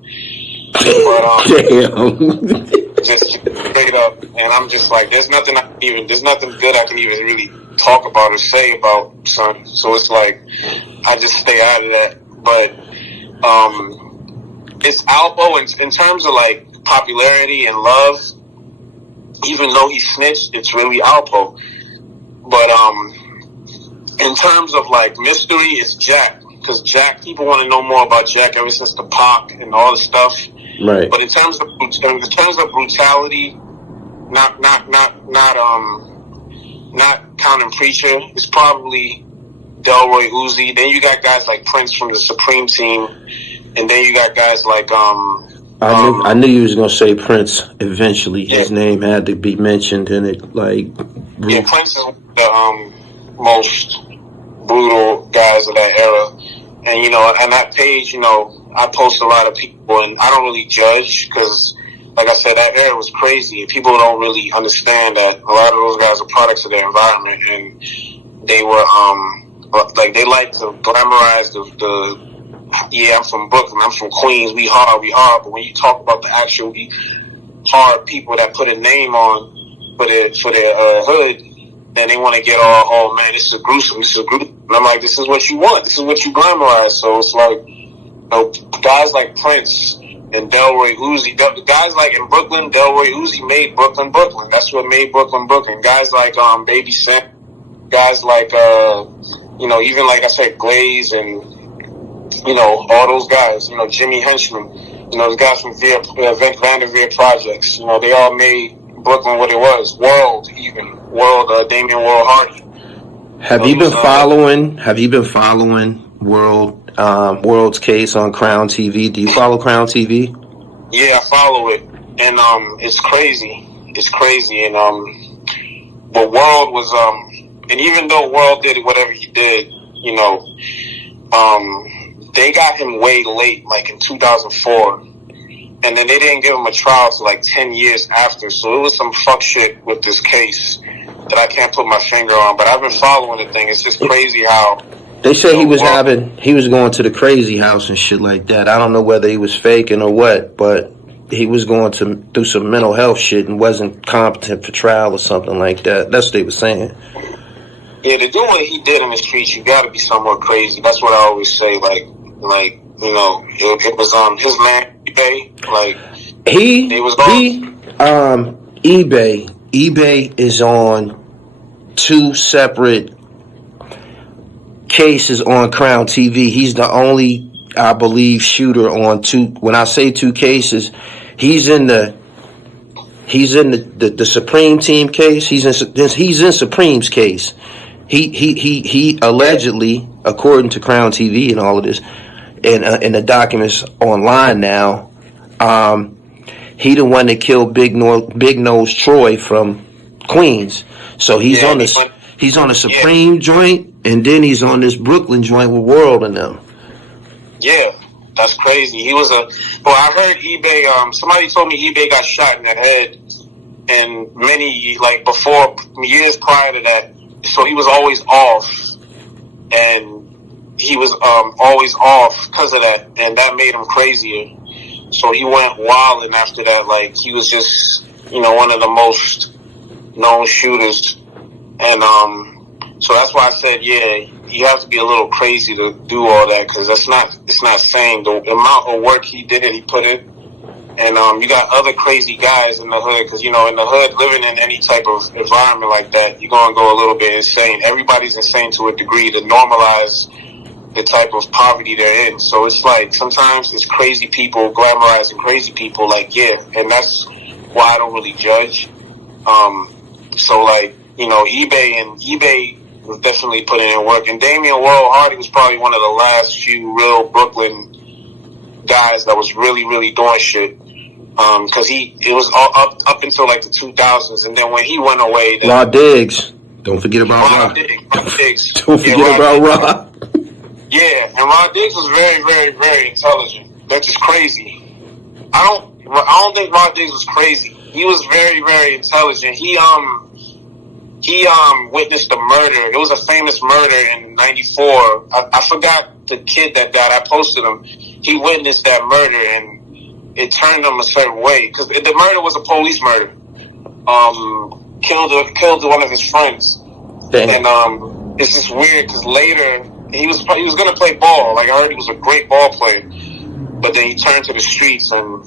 But damn. Just straight up, and I'm just like, there's nothing good I can even really talk about or say about son. So it's like, I just stay out of that. But it's Alpo in terms of like popularity and love. Even though he snitched, it's really Alpo. But in terms of like mystery, it's Jack, because Jack, people want to know more about Jack ever since the Pac and all the stuff. Right. But in terms of brutality, not counting Preacher, it's probably Delroy Uzi. Then you got guys like Prince from the Supreme Team, and then you got guys like I knew you was gonna say Prince eventually. Yeah. His name had to be mentioned in it. Like, yeah, Prince is the most brutal guys of that era. And, and that page, I post a lot of people, and I don't really judge, because, like I said, that era was crazy, and people don't really understand that a lot of those guys are products of their environment, and they were, they like to glamorize I'm from Brooklyn, I'm from Queens, we hard, but when you talk about the actually hard people that put a name on for their hood, then they want to get all, man, this is gruesome. And I'm like, this is what you want. This is what you glamorize. So it's like, guys like Prince and Delroy Uzi, guys like in Brooklyn, Delroy Uzi made Brooklyn. That's what made Brooklyn. Guys like Baby Sam, guys like even like I said, Glaze, and all those guys. Jimmy Henchman. The guys from Vanderveer Projects. They all made Brooklyn what it was. Damian World Hardy. Have you been following World's case on Crown TV? Do you follow Crown TV? Yeah, I follow it, and it's crazy. And but World was and even though World did whatever he did, they got him way late, like in 2004. And then they didn't give him a trial till like 10 years after. So it was some fuck shit with this case that I can't put my finger on. But I've been following the thing. It's just crazy how... They say he was going to the crazy house and shit like that. I don't know whether he was faking or what, but he was going through some mental health shit and wasn't competent for trial or something like that. That's what they were saying. Yeah, to do what he did in the streets, you got to be somewhat crazy. That's what I always say. Like you know, it was his man eBay. Like eBay is on 2 separate cases on Crown TV. He's the only, I believe, shooter on 2. When I say 2 cases, he's in the Supreme Team case. He's in Supreme's case. He allegedly, according to Crown TV and all of this, and the documents online now, he the one that killed Big Nose Troy from Queens. So he's on the Supreme joint, and then he's on this Brooklyn joint with World and them. Yeah, that's crazy. He was I heard eBay, somebody told me eBay got shot in the head, and before, years prior to that, so he was always off, and he was always off because of that, and that made him crazier. So he went wilding after that. Like, he was just, one of the most known shooters. And so that's why I said, yeah, you have to be a little crazy to do all that, because it's not sane. The amount of work he put in. And you got other crazy guys in the hood, because, in the hood, living in any type of environment like that, you're going to go a little bit insane. Everybody's insane to a degree to normalize the type of poverty they're in. So it's like, sometimes it's crazy people glamorizing crazy people, like, yeah, and that's why I don't really judge. So, like, eBay was definitely putting in work. And Damian World Hardy was probably one of the last few real Brooklyn guys that was really, really doing shit. Because it was all up until like the 2000s, and then when he went away, Rod Diggs. Don't forget about Rod. Diggs. Don't forget about Rod. Yeah, and Rod Diggs was very, very, very intelligent. That's just crazy. I don't think Rod Diggs was crazy. He was very, very intelligent. He witnessed a murder. It was a famous murder in '94. I forgot the kid that died. I posted him. He witnessed that murder, and it turned him a certain way, because the murder was a police murder. Killed one of his friends. Damn. And it's just weird, because later he was gonna play ball. Like, I heard he was a great ball player, but then he turned to the streets and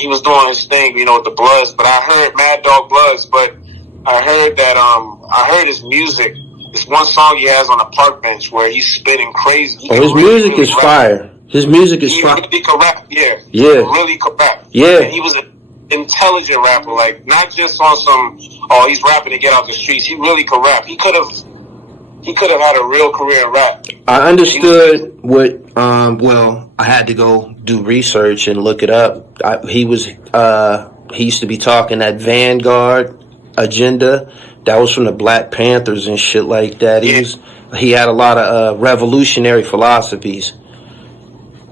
he was doing his thing, with the Bloods. But I heard Mad Dog Bloods, but I heard that I heard his music. This one song he has on a park bench where he's spitting crazy. His music is fire. His music is fire. He could rap, yeah. Yeah. Really could rap. Yeah. And he was an intelligent rapper, like, not just on some, he's rapping to get out the streets. He really could rap. He could have had a real career in rap. I understood I had to go do research and look it up. He used to be talking that Vanguard agenda. That was from the Black Panthers and shit like that. He had a lot of revolutionary philosophies.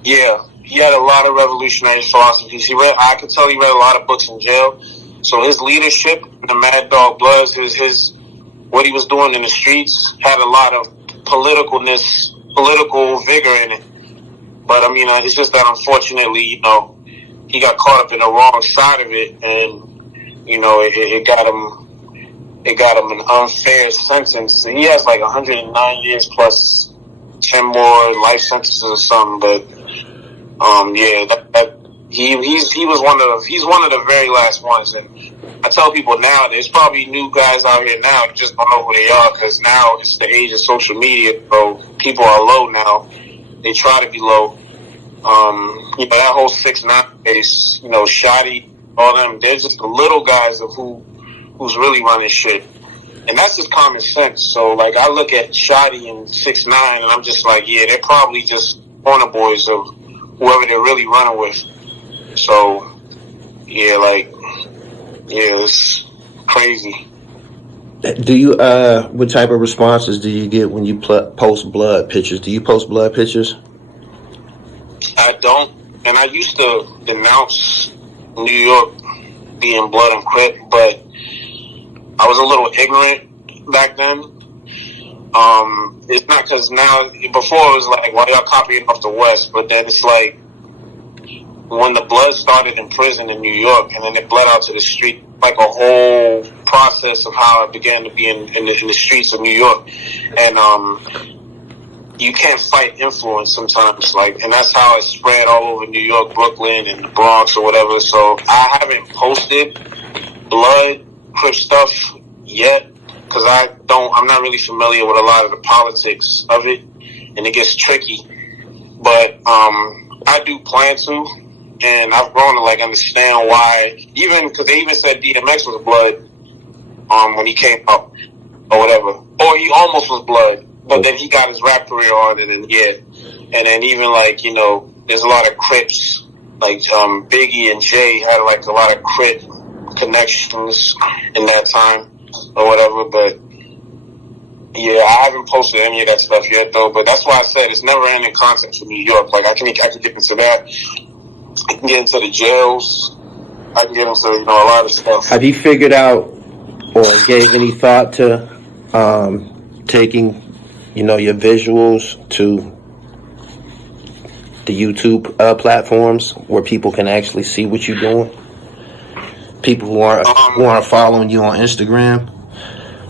Yeah, he had a lot of revolutionary philosophies. I could tell he read a lot of books in jail. So his leadership, the Mad Dog Bloods, what he was doing in the streets had a lot of political vigor in it. But I mean, it's just that unfortunately, he got caught up in the wrong side of it, and it got him an unfair sentence. He has like 109 years plus 10 more life sentences or something. But he's one of the very last ones. And I tell people now, there's probably new guys out here now that just don't know who they are, because now it's the age of social media, so people are low now. They try to be low. That whole 6ix9ine case, Shotty, all them, they're just the little guys of who's really running shit. And that's just common sense. So, like, I look at Shotty and 6ix9ine, and I'm just like, yeah, they're probably just corner boys of whoever they're really running with. So, it's crazy. Do you, what type of responses do you get when you post blood pictures? Do you post blood pictures? I don't, and I used to denounce New York being blood and Crip, but I was a little ignorant back then. It's not because now, before it was like, why y'all copying off the West? But then it's like, when the blood started in prison in New York and then it bled out to the street, like a whole process of how it began to be in the streets of New York. And, you can't fight influence sometimes, like, and that's how it spread all over New York, Brooklyn, and the Bronx or whatever. So I haven't posted blood, Crip stuff yet, because I'm not really familiar with a lot of the politics of it, and it gets tricky. But I do plan to, and I've grown to like understand why. Even because they even said DMX was blood when he came up or whatever, or he almost was blood. But then he got his rap career on, and then and then even like, you know, there's a lot of Crips, like Biggie and Jay had like a lot of Crip connections in that time or whatever. But yeah, I haven't posted any of that stuff yet though. But that's why I said it's never ending content for New York. Like I can get into that. I can get into the jails. I can get into, you know, a lot of stuff. Have you figured out or gave any thought to taking, you know, your visuals to the YouTube platforms where people can actually see what you're doing? People who aren't following you on Instagram,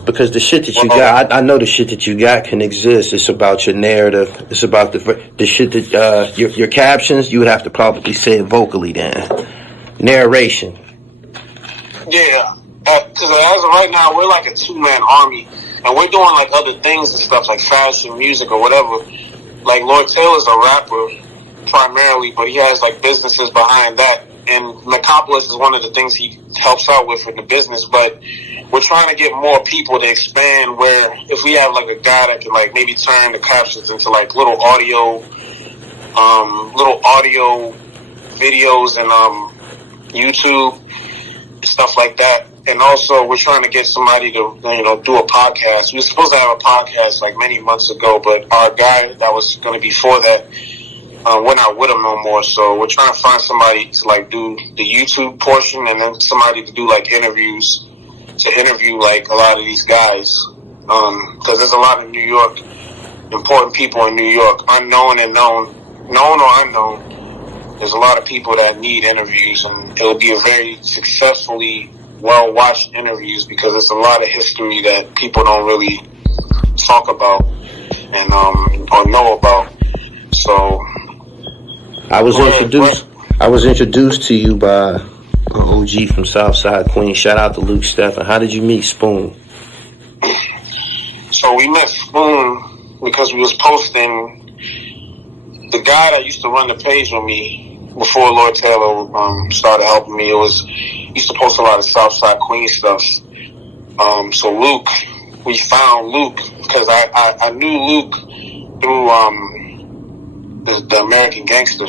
because the shit that you got, I know the shit that you got can exist. It's about your narrative. It's about the shit that your captions. You would have to probably say it vocally then. Narration. Yeah, because as of right now, we're like a 2-man army. And we're doing like other things and stuff like fashion, music, or whatever. Like Lord Taylor's a rapper primarily, but he has like businesses behind that. And Meccapolis is one of the things he helps out with in the business. But we're trying to get more people to expand. Where if we have like a guy that can like maybe turn the captions into like little audio videos and YouTube, stuff like that. And also, we're trying to get somebody to, you know, do a podcast. We were supposed to have a podcast like many months ago, but our guy that was going to be for that, we're not with him no more. So we're trying to find somebody to like do the YouTube portion, and then somebody to do like interviews, to interview like a lot of these guys. Because there's a lot of New York, important people in New York, unknown and known or unknown. There's a lot of people that need interviews, and it'll be a very successfully well-watched interviews because it's a lot of history that people don't really talk about and or know about. So I was introduced to you by an OG from Southside Queens. Shout out to Luke Steffen. How did you meet Spoon? So we met Spoon because we was posting. The guy that used to run the page with me before Lord Taylor started helping me, used to post a lot of Southside Queens stuff. So Luke, we found Luke because I knew Luke through the American Gangster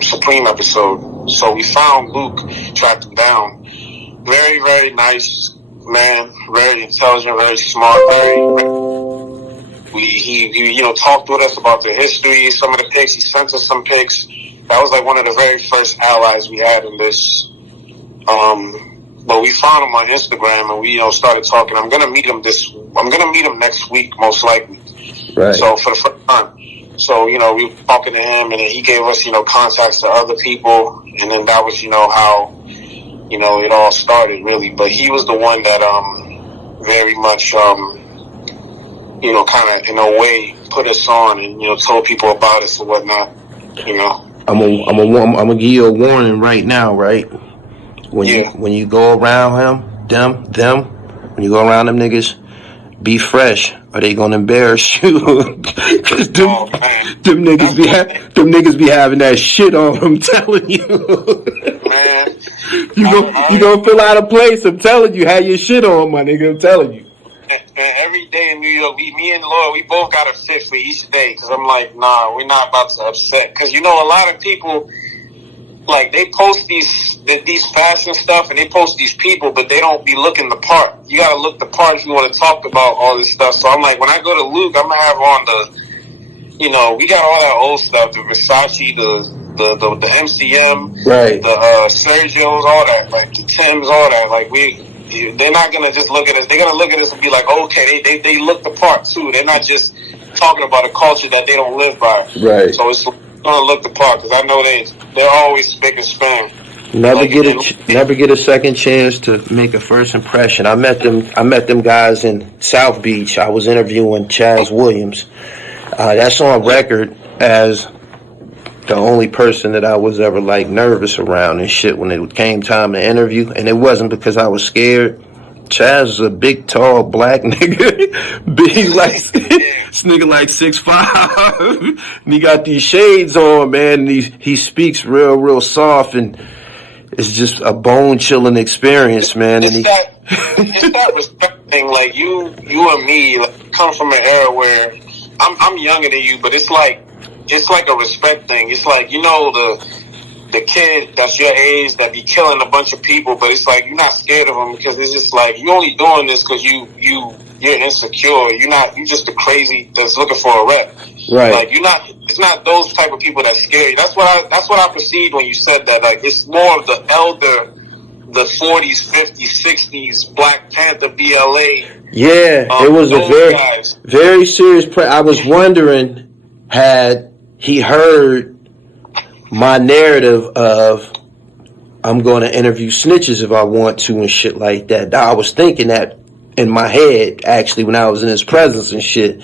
Supreme episode. So we found Luke, tracked him down. Very, very nice man, very intelligent, very smart, he you know, talked with us about the history, some of the pics. He sent us some pics. That was like one of the very first allies we had in this. But we found him on Instagram and we, you know, started talking. I'm gonna meet him next week, most likely. Right. So for the first time. So, you know, we were talking to him and then he gave us, you know, contacts to other people, and then that was, you know, how, you know, it all started really. But he was the one that very much you know, kind of in a way put us on and, you know, told people about us and whatnot, you know. I'm gonna give you a warning right now, right? When you go around them, when you go around them niggas, be fresh, or they gonna embarrass you. Cause them niggas be having that shit on. I'm telling you, man. You gonna feel out of place. I'm telling you, have your shit on, my nigga. I'm telling you. And every day in New York, me and Lloyd, we both got a fit for each day. Because I'm like, nah, we're not about to upset. Because, you know, a lot of people, like, they post these fashion stuff and they post these people, but they don't be looking the part. You got to look the part if you want to talk about all this stuff. So I'm like, when I go to Luke, I'm going to have on you know, we got all that old stuff, the Versace, the MCM, right, the Sergios, all that, like the Tims, all that. Like they're not gonna just look at us. They're gonna look at us and be like, okay, they look the part too. They're not just talking about a culture that they don't live by. right. So it's gonna look the part, because I know they're always spick and span. Never get a second chance to make a first impression. I met them guys in South Beach. I was interviewing Chaz Williams. That's on record as the only person that I was ever like nervous around and shit when it came time to interview. And it wasn't because I was scared. Chaz is a big, tall, black nigga. Big, like, this nigga like 6'5". And he got these shades on, man. And he speaks real soft, and it's just a bone-chilling experience, man. It's that respect thing. Like, you and me, like, come from an era where I'm younger than you, but it's like a respect thing. It's like, you know, the kid that's your age that be killing a bunch of people, but it's like you're not scared of him, because it's just like you only doing this because you're insecure. You just a crazy that's looking for a rep. Right. Like it's not those type of people that scare you. That's what I perceived when you said that. Like, it's more of the elder, the 40s, 50s, 60s, Black Panther, BLA. Yeah, it was a very serious. I was wondering, had he heard my narrative of I'm going to interview snitches if I want to and shit like that. I was thinking that in my head, actually, when I was in his presence and shit.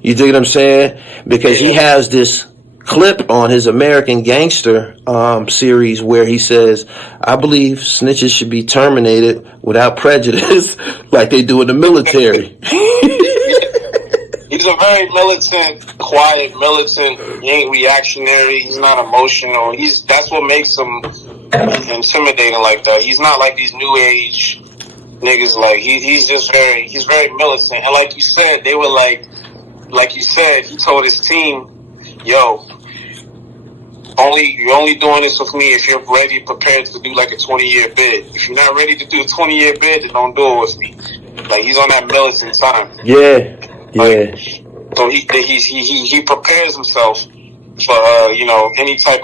You dig what I'm saying? Because he has this clip on his American Gangster series where he says, I believe snitches should be terminated without prejudice like they do in the military. He's a very militant, quiet militant. He ain't reactionary. He's not emotional. That's what makes him intimidating like that. He's not like these new age niggas. Like he's very militant. And like you said, they were like you said, he told his team, yo, you're only doing this with me if you're ready, prepared to do like a 20-year bid. If you're not ready to do a 20-year bid, then don't do it with me. Like, he's on that militant time. Yeah. Like, so he prepares himself for any type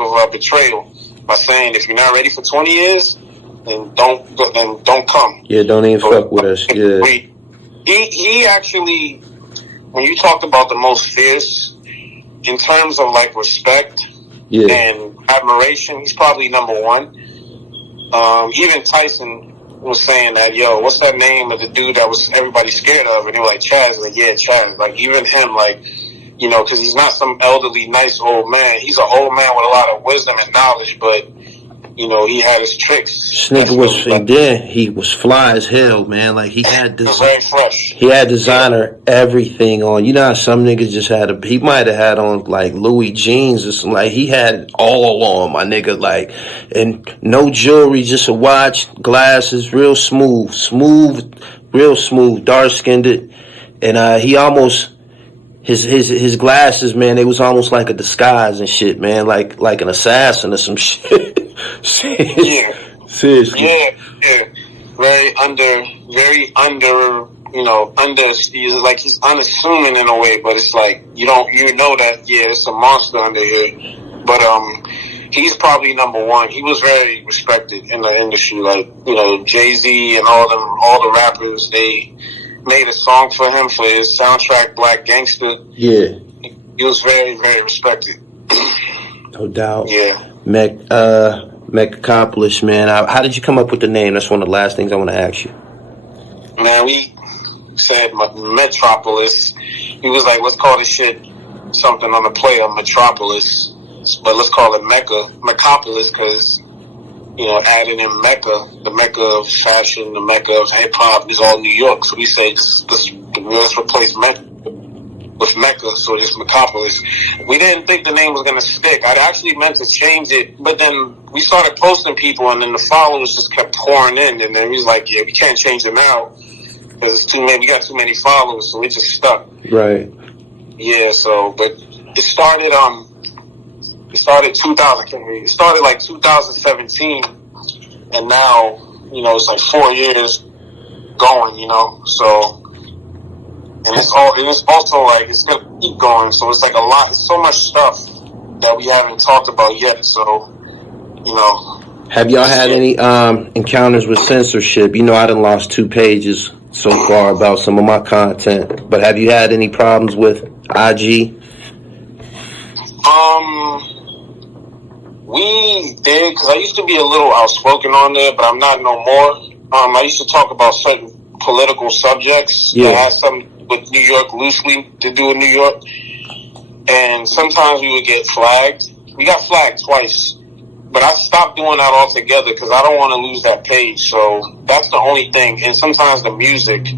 of betrayal by saying, if you're not ready for 20 years, then don't come. Yeah, don't even fuck with us. Yeah. He actually, when you talked about the most fierce, in terms of like respect and admiration, he's probably number one. Even Tyson was saying that, yo, what's that name of the dude that was everybody scared of? And they were like, Chaz. Like, yeah, Chaz. Like, even him, like, you know, because he's not some elderly, nice old man. He's an old man with a lot of wisdom and knowledge, but, you know, he had his tricks. He was fly as hell, man. Like, he had very fresh. He had designer everything on. You know how some niggas just he might have had on like Louis jeans or something. Like, he had it all on, my nigga. Like, and no jewelry, just a watch, glasses, real smooth, dark skinned. And he almost his glasses, man, they was almost like a disguise and shit, man. Like an assassin or some shit. Seriously. Yeah. Very under, like he's unassuming in a way, but it's like, you know that, it's a monster under here. But, he's probably number one. He was very respected in the industry. Like, you know, Jay-Z and all the rappers, they made a song for him for his soundtrack, Black Gangster. Yeah. He was very, very respected. No doubt. Yeah. Meccapolis, man. How did you come up with the name? That's one of the last things I want to ask you. Man, we said Metropolis. He was like, let's call this shit something on the play of Metropolis, but let's call it Meccapolis, because, you know, adding in Mecca, the Mecca of fashion, the Mecca of hip hop is all New York. So we say let's replace Mecca with Mecca, so just Meccapolis. We didn't think the name was going to stick. I'd actually meant to change it, but then we started posting people, and then the followers just kept pouring in, and then we was like, yeah, we can't change it now because it's too many. We got too many followers, so it just stuck. Right. Yeah. So, but it started 2017, and now, you know, it's like 4 years going. You know, so. And it's also like, it's going to keep going. So it's like a lot, so much stuff that we haven't talked about yet. So, you know. Have y'all had any encounters with censorship? You know, I done lost 2 pages so far about some of my content. But have you had any problems with IG? We did, because I used to be a little outspoken on there, but I'm not no more. I used to talk about certain political subjects that had something with New York loosely to do with New York. And sometimes we would get flagged. We got flagged twice. But I stopped doing that altogether because I don't want to lose that page. So that's the only thing. And sometimes the music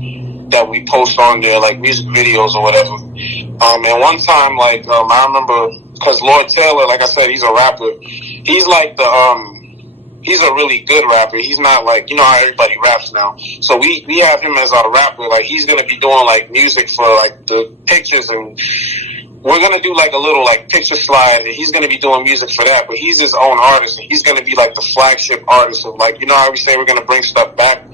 that we post on there, like music videos or whatever. And one time, like, I remember, because Lord Taylor, like I said, he's a rapper. He's like he's a really good rapper. He's not like, you know how everybody raps now. So we have him as our rapper. Like, he's going to be doing like music for like the pictures, and we're going to do like a little like picture slide, and he's going to be doing music for that. But he's his own artist, and he's going to be like the flagship artist of, like, you know how we say we're going to bring stuff back?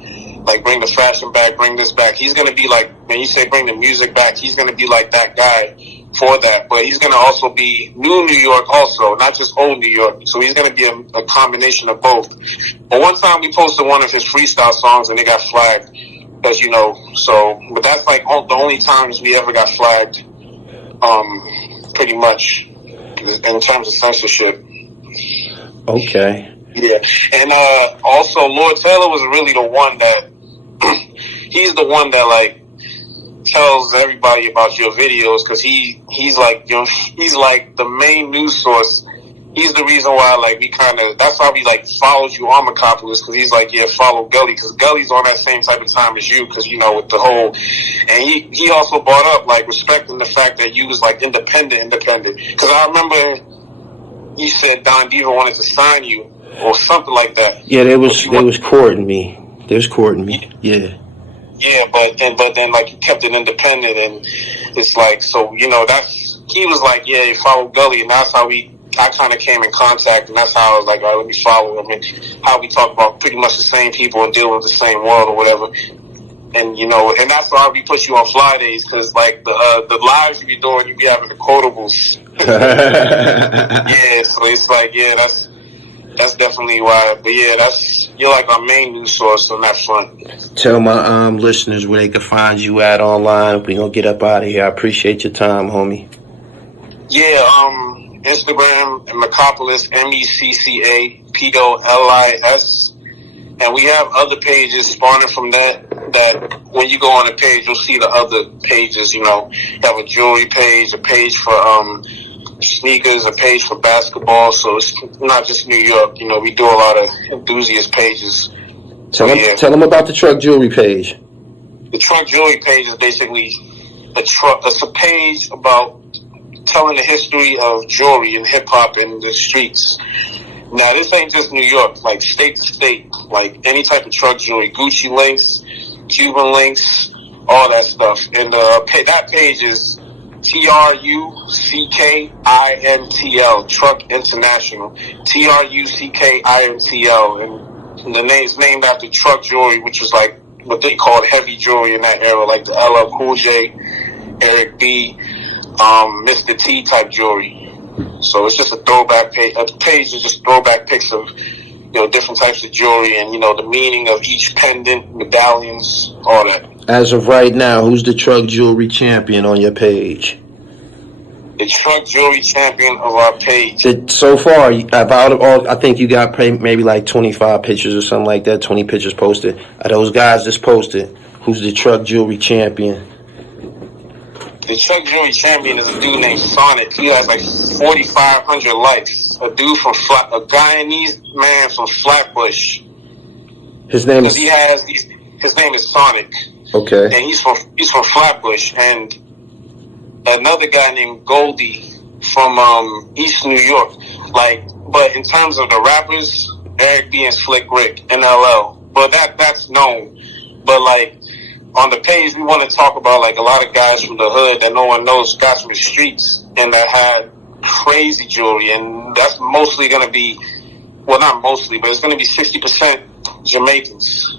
Like, bring the fashion back, bring this back. He's going to be like, when you say bring the music back, he's going to be like that guy for that. But he's going to also be new New York also, not just old New York. So he's going to be a combination of both. But one time we posted one of his freestyle songs and they got flagged. Because, you know, so, but that's like the only times we ever got flagged, pretty much, in terms of censorship. Okay. Yeah. And also Lord Taylor was really the one that, he's the one that like tells everybody about your videos, because he's like the main news source. He's the reason why, like, we kind of, that's why we like followed you on Meccapolis, because he's like, yeah, follow Gully, because Gully's on that same type of time as you, because, you know, with the whole, and he also brought up like respecting the fact that you was like independent, because I remember you said Don Diva wanted to sign you or something like that. Yeah, they was courting me. They was courting me. Yeah. Yeah, but then like you kept it independent, and it's like, so, you know, he was like, yeah, you follow Gully, and that's how I kind of came in contact, and that's how I was like, all right, let me follow him, and how we talk about pretty much the same people and deal with the same world or whatever. And, you know, and that's why we put you on fly days, because like the lives you be doing, you be having the quotables. Yeah, so it's like, yeah, that's definitely why. But yeah, you're like our main news source on that front. Tell my listeners where they can find you at online. We're gonna get up out of here. I appreciate your time, homie. Yeah, Instagram, Meccapolis, MECCAPOLIS. And we have other pages spawning from that when you go on a page, you'll see the other pages, you know. You have a jewelry page, a page for sneakers, a page for basketball. So it's not just New York, you know, we do a lot of enthusiast pages. Tell them about the truck jewelry page. The truck jewelry page is basically it's a page about telling the history of jewelry and hip hop in the streets. Now, this ain't just New York, like state to state, like any type of truck jewelry, Gucci links, Cuban links, all that stuff. And that page is THRU Truck International, THRUCKINTL, and the name's named after truck jewelry, which was like what they called heavy jewelry in that era, like the LL Cool J, Eric B, Mr. T type jewelry. So it's just a throwback page. The page is just throwback pics of, you know, different types of jewelry and, you know, the meaning of each pendant, medallions, all that. As of right now, who's the truck jewelry champion on your page? The truck jewelry champion of our page. So far, I think you got maybe like 25 pictures or something like that, 20 pictures posted. Of those guys just posted, who's the truck jewelry champion? The truck jewelry champion is a dude named Sonic. He has like 4,500 likes. A dude from a Guyanese man from Flatbush. His name is Sonic. Okay. And he's from Flatbush. And another guy named Goldie from East New York. Like, but in terms of the rappers, Eric B and Slick Rick, NLL. But that's known. But like, on the page, we want to talk about like a lot of guys from the hood that no one knows, guys from the streets, and that had crazy jewelry. And that's mostly going to be, well, not mostly, but it's going to be 60% Jamaicans.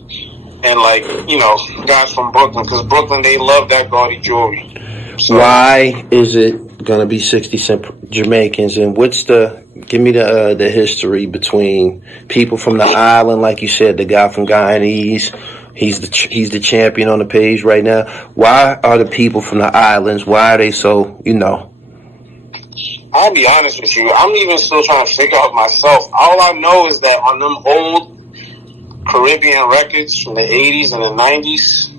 And and like, you know, guys from Brooklyn, because Brooklyn, they love that gaudy jewelry. So, why is it gonna be 60 Cent Jamaicans, and give me the history between people from the island, like you said, the guy from Guyanese, he's the champion on the page right now. Why are the people from the islands, why are they so, you know? I'll be honest with you, I'm even still trying to figure out myself. All I know is that on them old Caribbean records from the 80s and the 90s,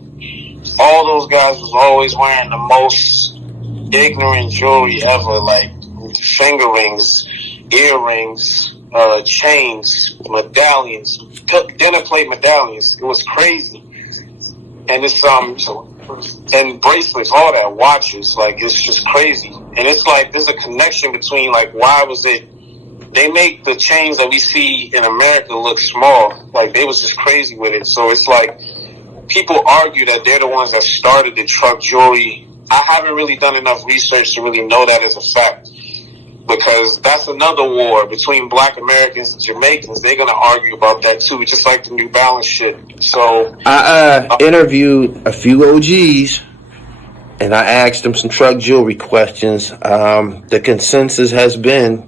all those guys was always wearing the most ignorant jewelry ever, like finger rings, earrings, chains, medallions, dinner plate medallions. It was crazy. And it's and bracelets, all that, watches, like it's just crazy. And it's like there's a connection between, like, why was it they make the chains that we see in America look small, like they was just crazy with it. So it's like people argue that they're the ones that started the truck jewelry. I haven't really done enough research to really know that as a fact, because that's another war between Black Americans and Jamaicans. They're going to argue about that too, just like the New Balance shit. So I interviewed a few OGs, and I asked them some truck jewelry questions. The consensus has been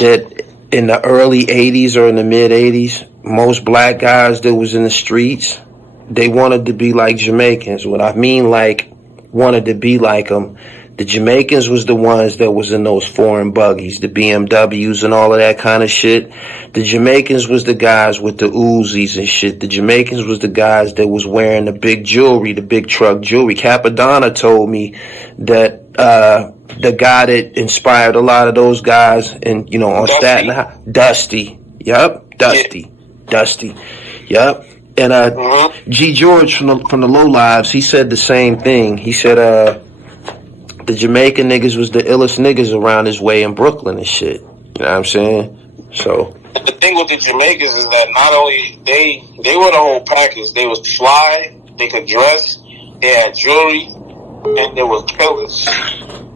that in the early 80s or in the mid 80s, most black guys that was in the streets, they wanted to be like Jamaicans. What I mean, like, wanted to be like them. The Jamaicans was the ones that was in those foreign buggies, the BMWs and all of that kind of shit. The Jamaicans was the guys with the Uzis and shit. The Jamaicans was the guys that was wearing the big jewelry, the big truck jewelry. Capadonna told me that the guy that inspired a lot of those guys, and you know, on Staten Island, Dusty. Yup, Dusty. Yeah. Dusty. Yup. And G. George from the Low Lives, he said the same thing. He said the Jamaican niggas was the illest niggas around his way in Brooklyn and shit. You know what I'm saying? So the thing with the Jamaicans is that not only they were the whole package. They was fly, they could dress, they had jewelry, and they was killers.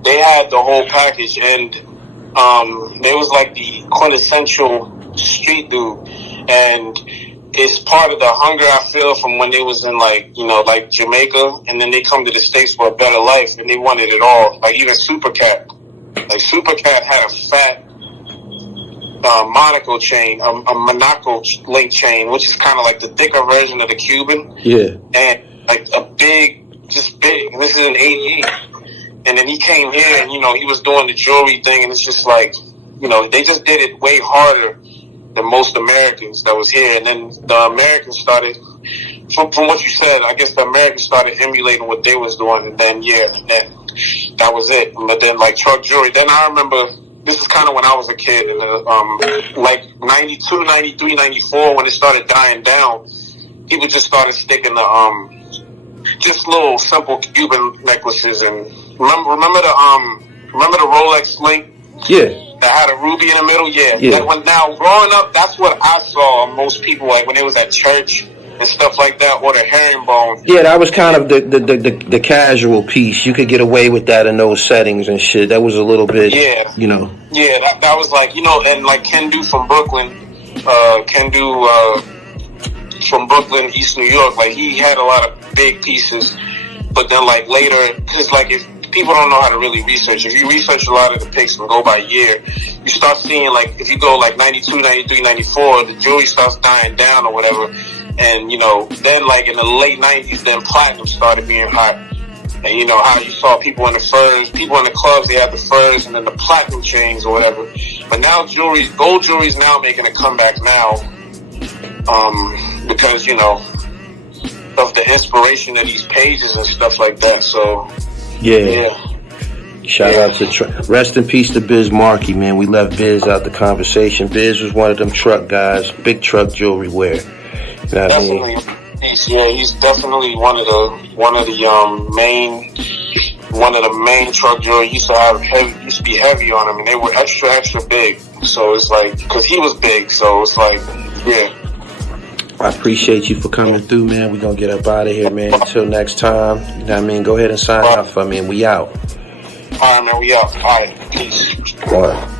They had the whole package, and they was like the quintessential street dude. And it's part of the hunger I feel from when they was in, like, you know, like Jamaica, and then they come to the States for a better life, and they wanted it all. Like even Supercat. Like Supercat had a fat Monaco chain, a Monaco link chain, which is kind of like the thicker version of the Cuban. Yeah. And like a big, just big. This is in '88. And then he came here, and, you know, he was doing the jewelry thing, and it's just like, you know, they just did it way harder than most Americans that was here. And then the Americans started, from what you said, I guess the Americans started emulating what they was doing, and then, then that was it. But then, like, truck jewelry, then I remember, this is kind of when I was a kid, and like 92, 93, 94, when it started dying down, people just started sticking the, just little simple Cuban necklaces. And remember the Rolex link? Yeah. That had a ruby in the middle? Yeah. Like now, growing up, that's what I saw most people, like, when they was at church and stuff like that, or the herringbone. Yeah, that was kind of the casual piece. You could get away with that in those settings and shit. That was a little bit, you know. Yeah, that was like, you know, and like Ken Du from Brooklyn, from Brooklyn, East New York, like, he had a lot of big pieces. But then, like, later, because, like, if people don't know how to really research. If you research a lot of the pics and go by year, you start seeing, like, if you go like 92, 93, 94, the jewelry starts dying down or whatever. And, you know, then like in the late 90s, then platinum started being hot. And you know how you saw people in the furs, people in the clubs, they had the furs and then the platinum chains or whatever. But now gold jewelry's now making a comeback now. Because, you know, of the inspiration of these pages and stuff like that. So yeah. Shout out to rest in peace to Biz Markie, man. We left Biz out the conversation. Biz was one of them truck guys, big truck jewelry wear. You know what definitely. I mean? He's definitely one of the main truck jewelry. Used to be heavy on him, and they were extra big. So it's like, because he was big, so it's like, yeah. I appreciate you for coming through, man. We're going to get up out of here, man. Until next time, you know what I mean? Go ahead and sign out for me, and we out. All right, man, we out. All right, peace. All right.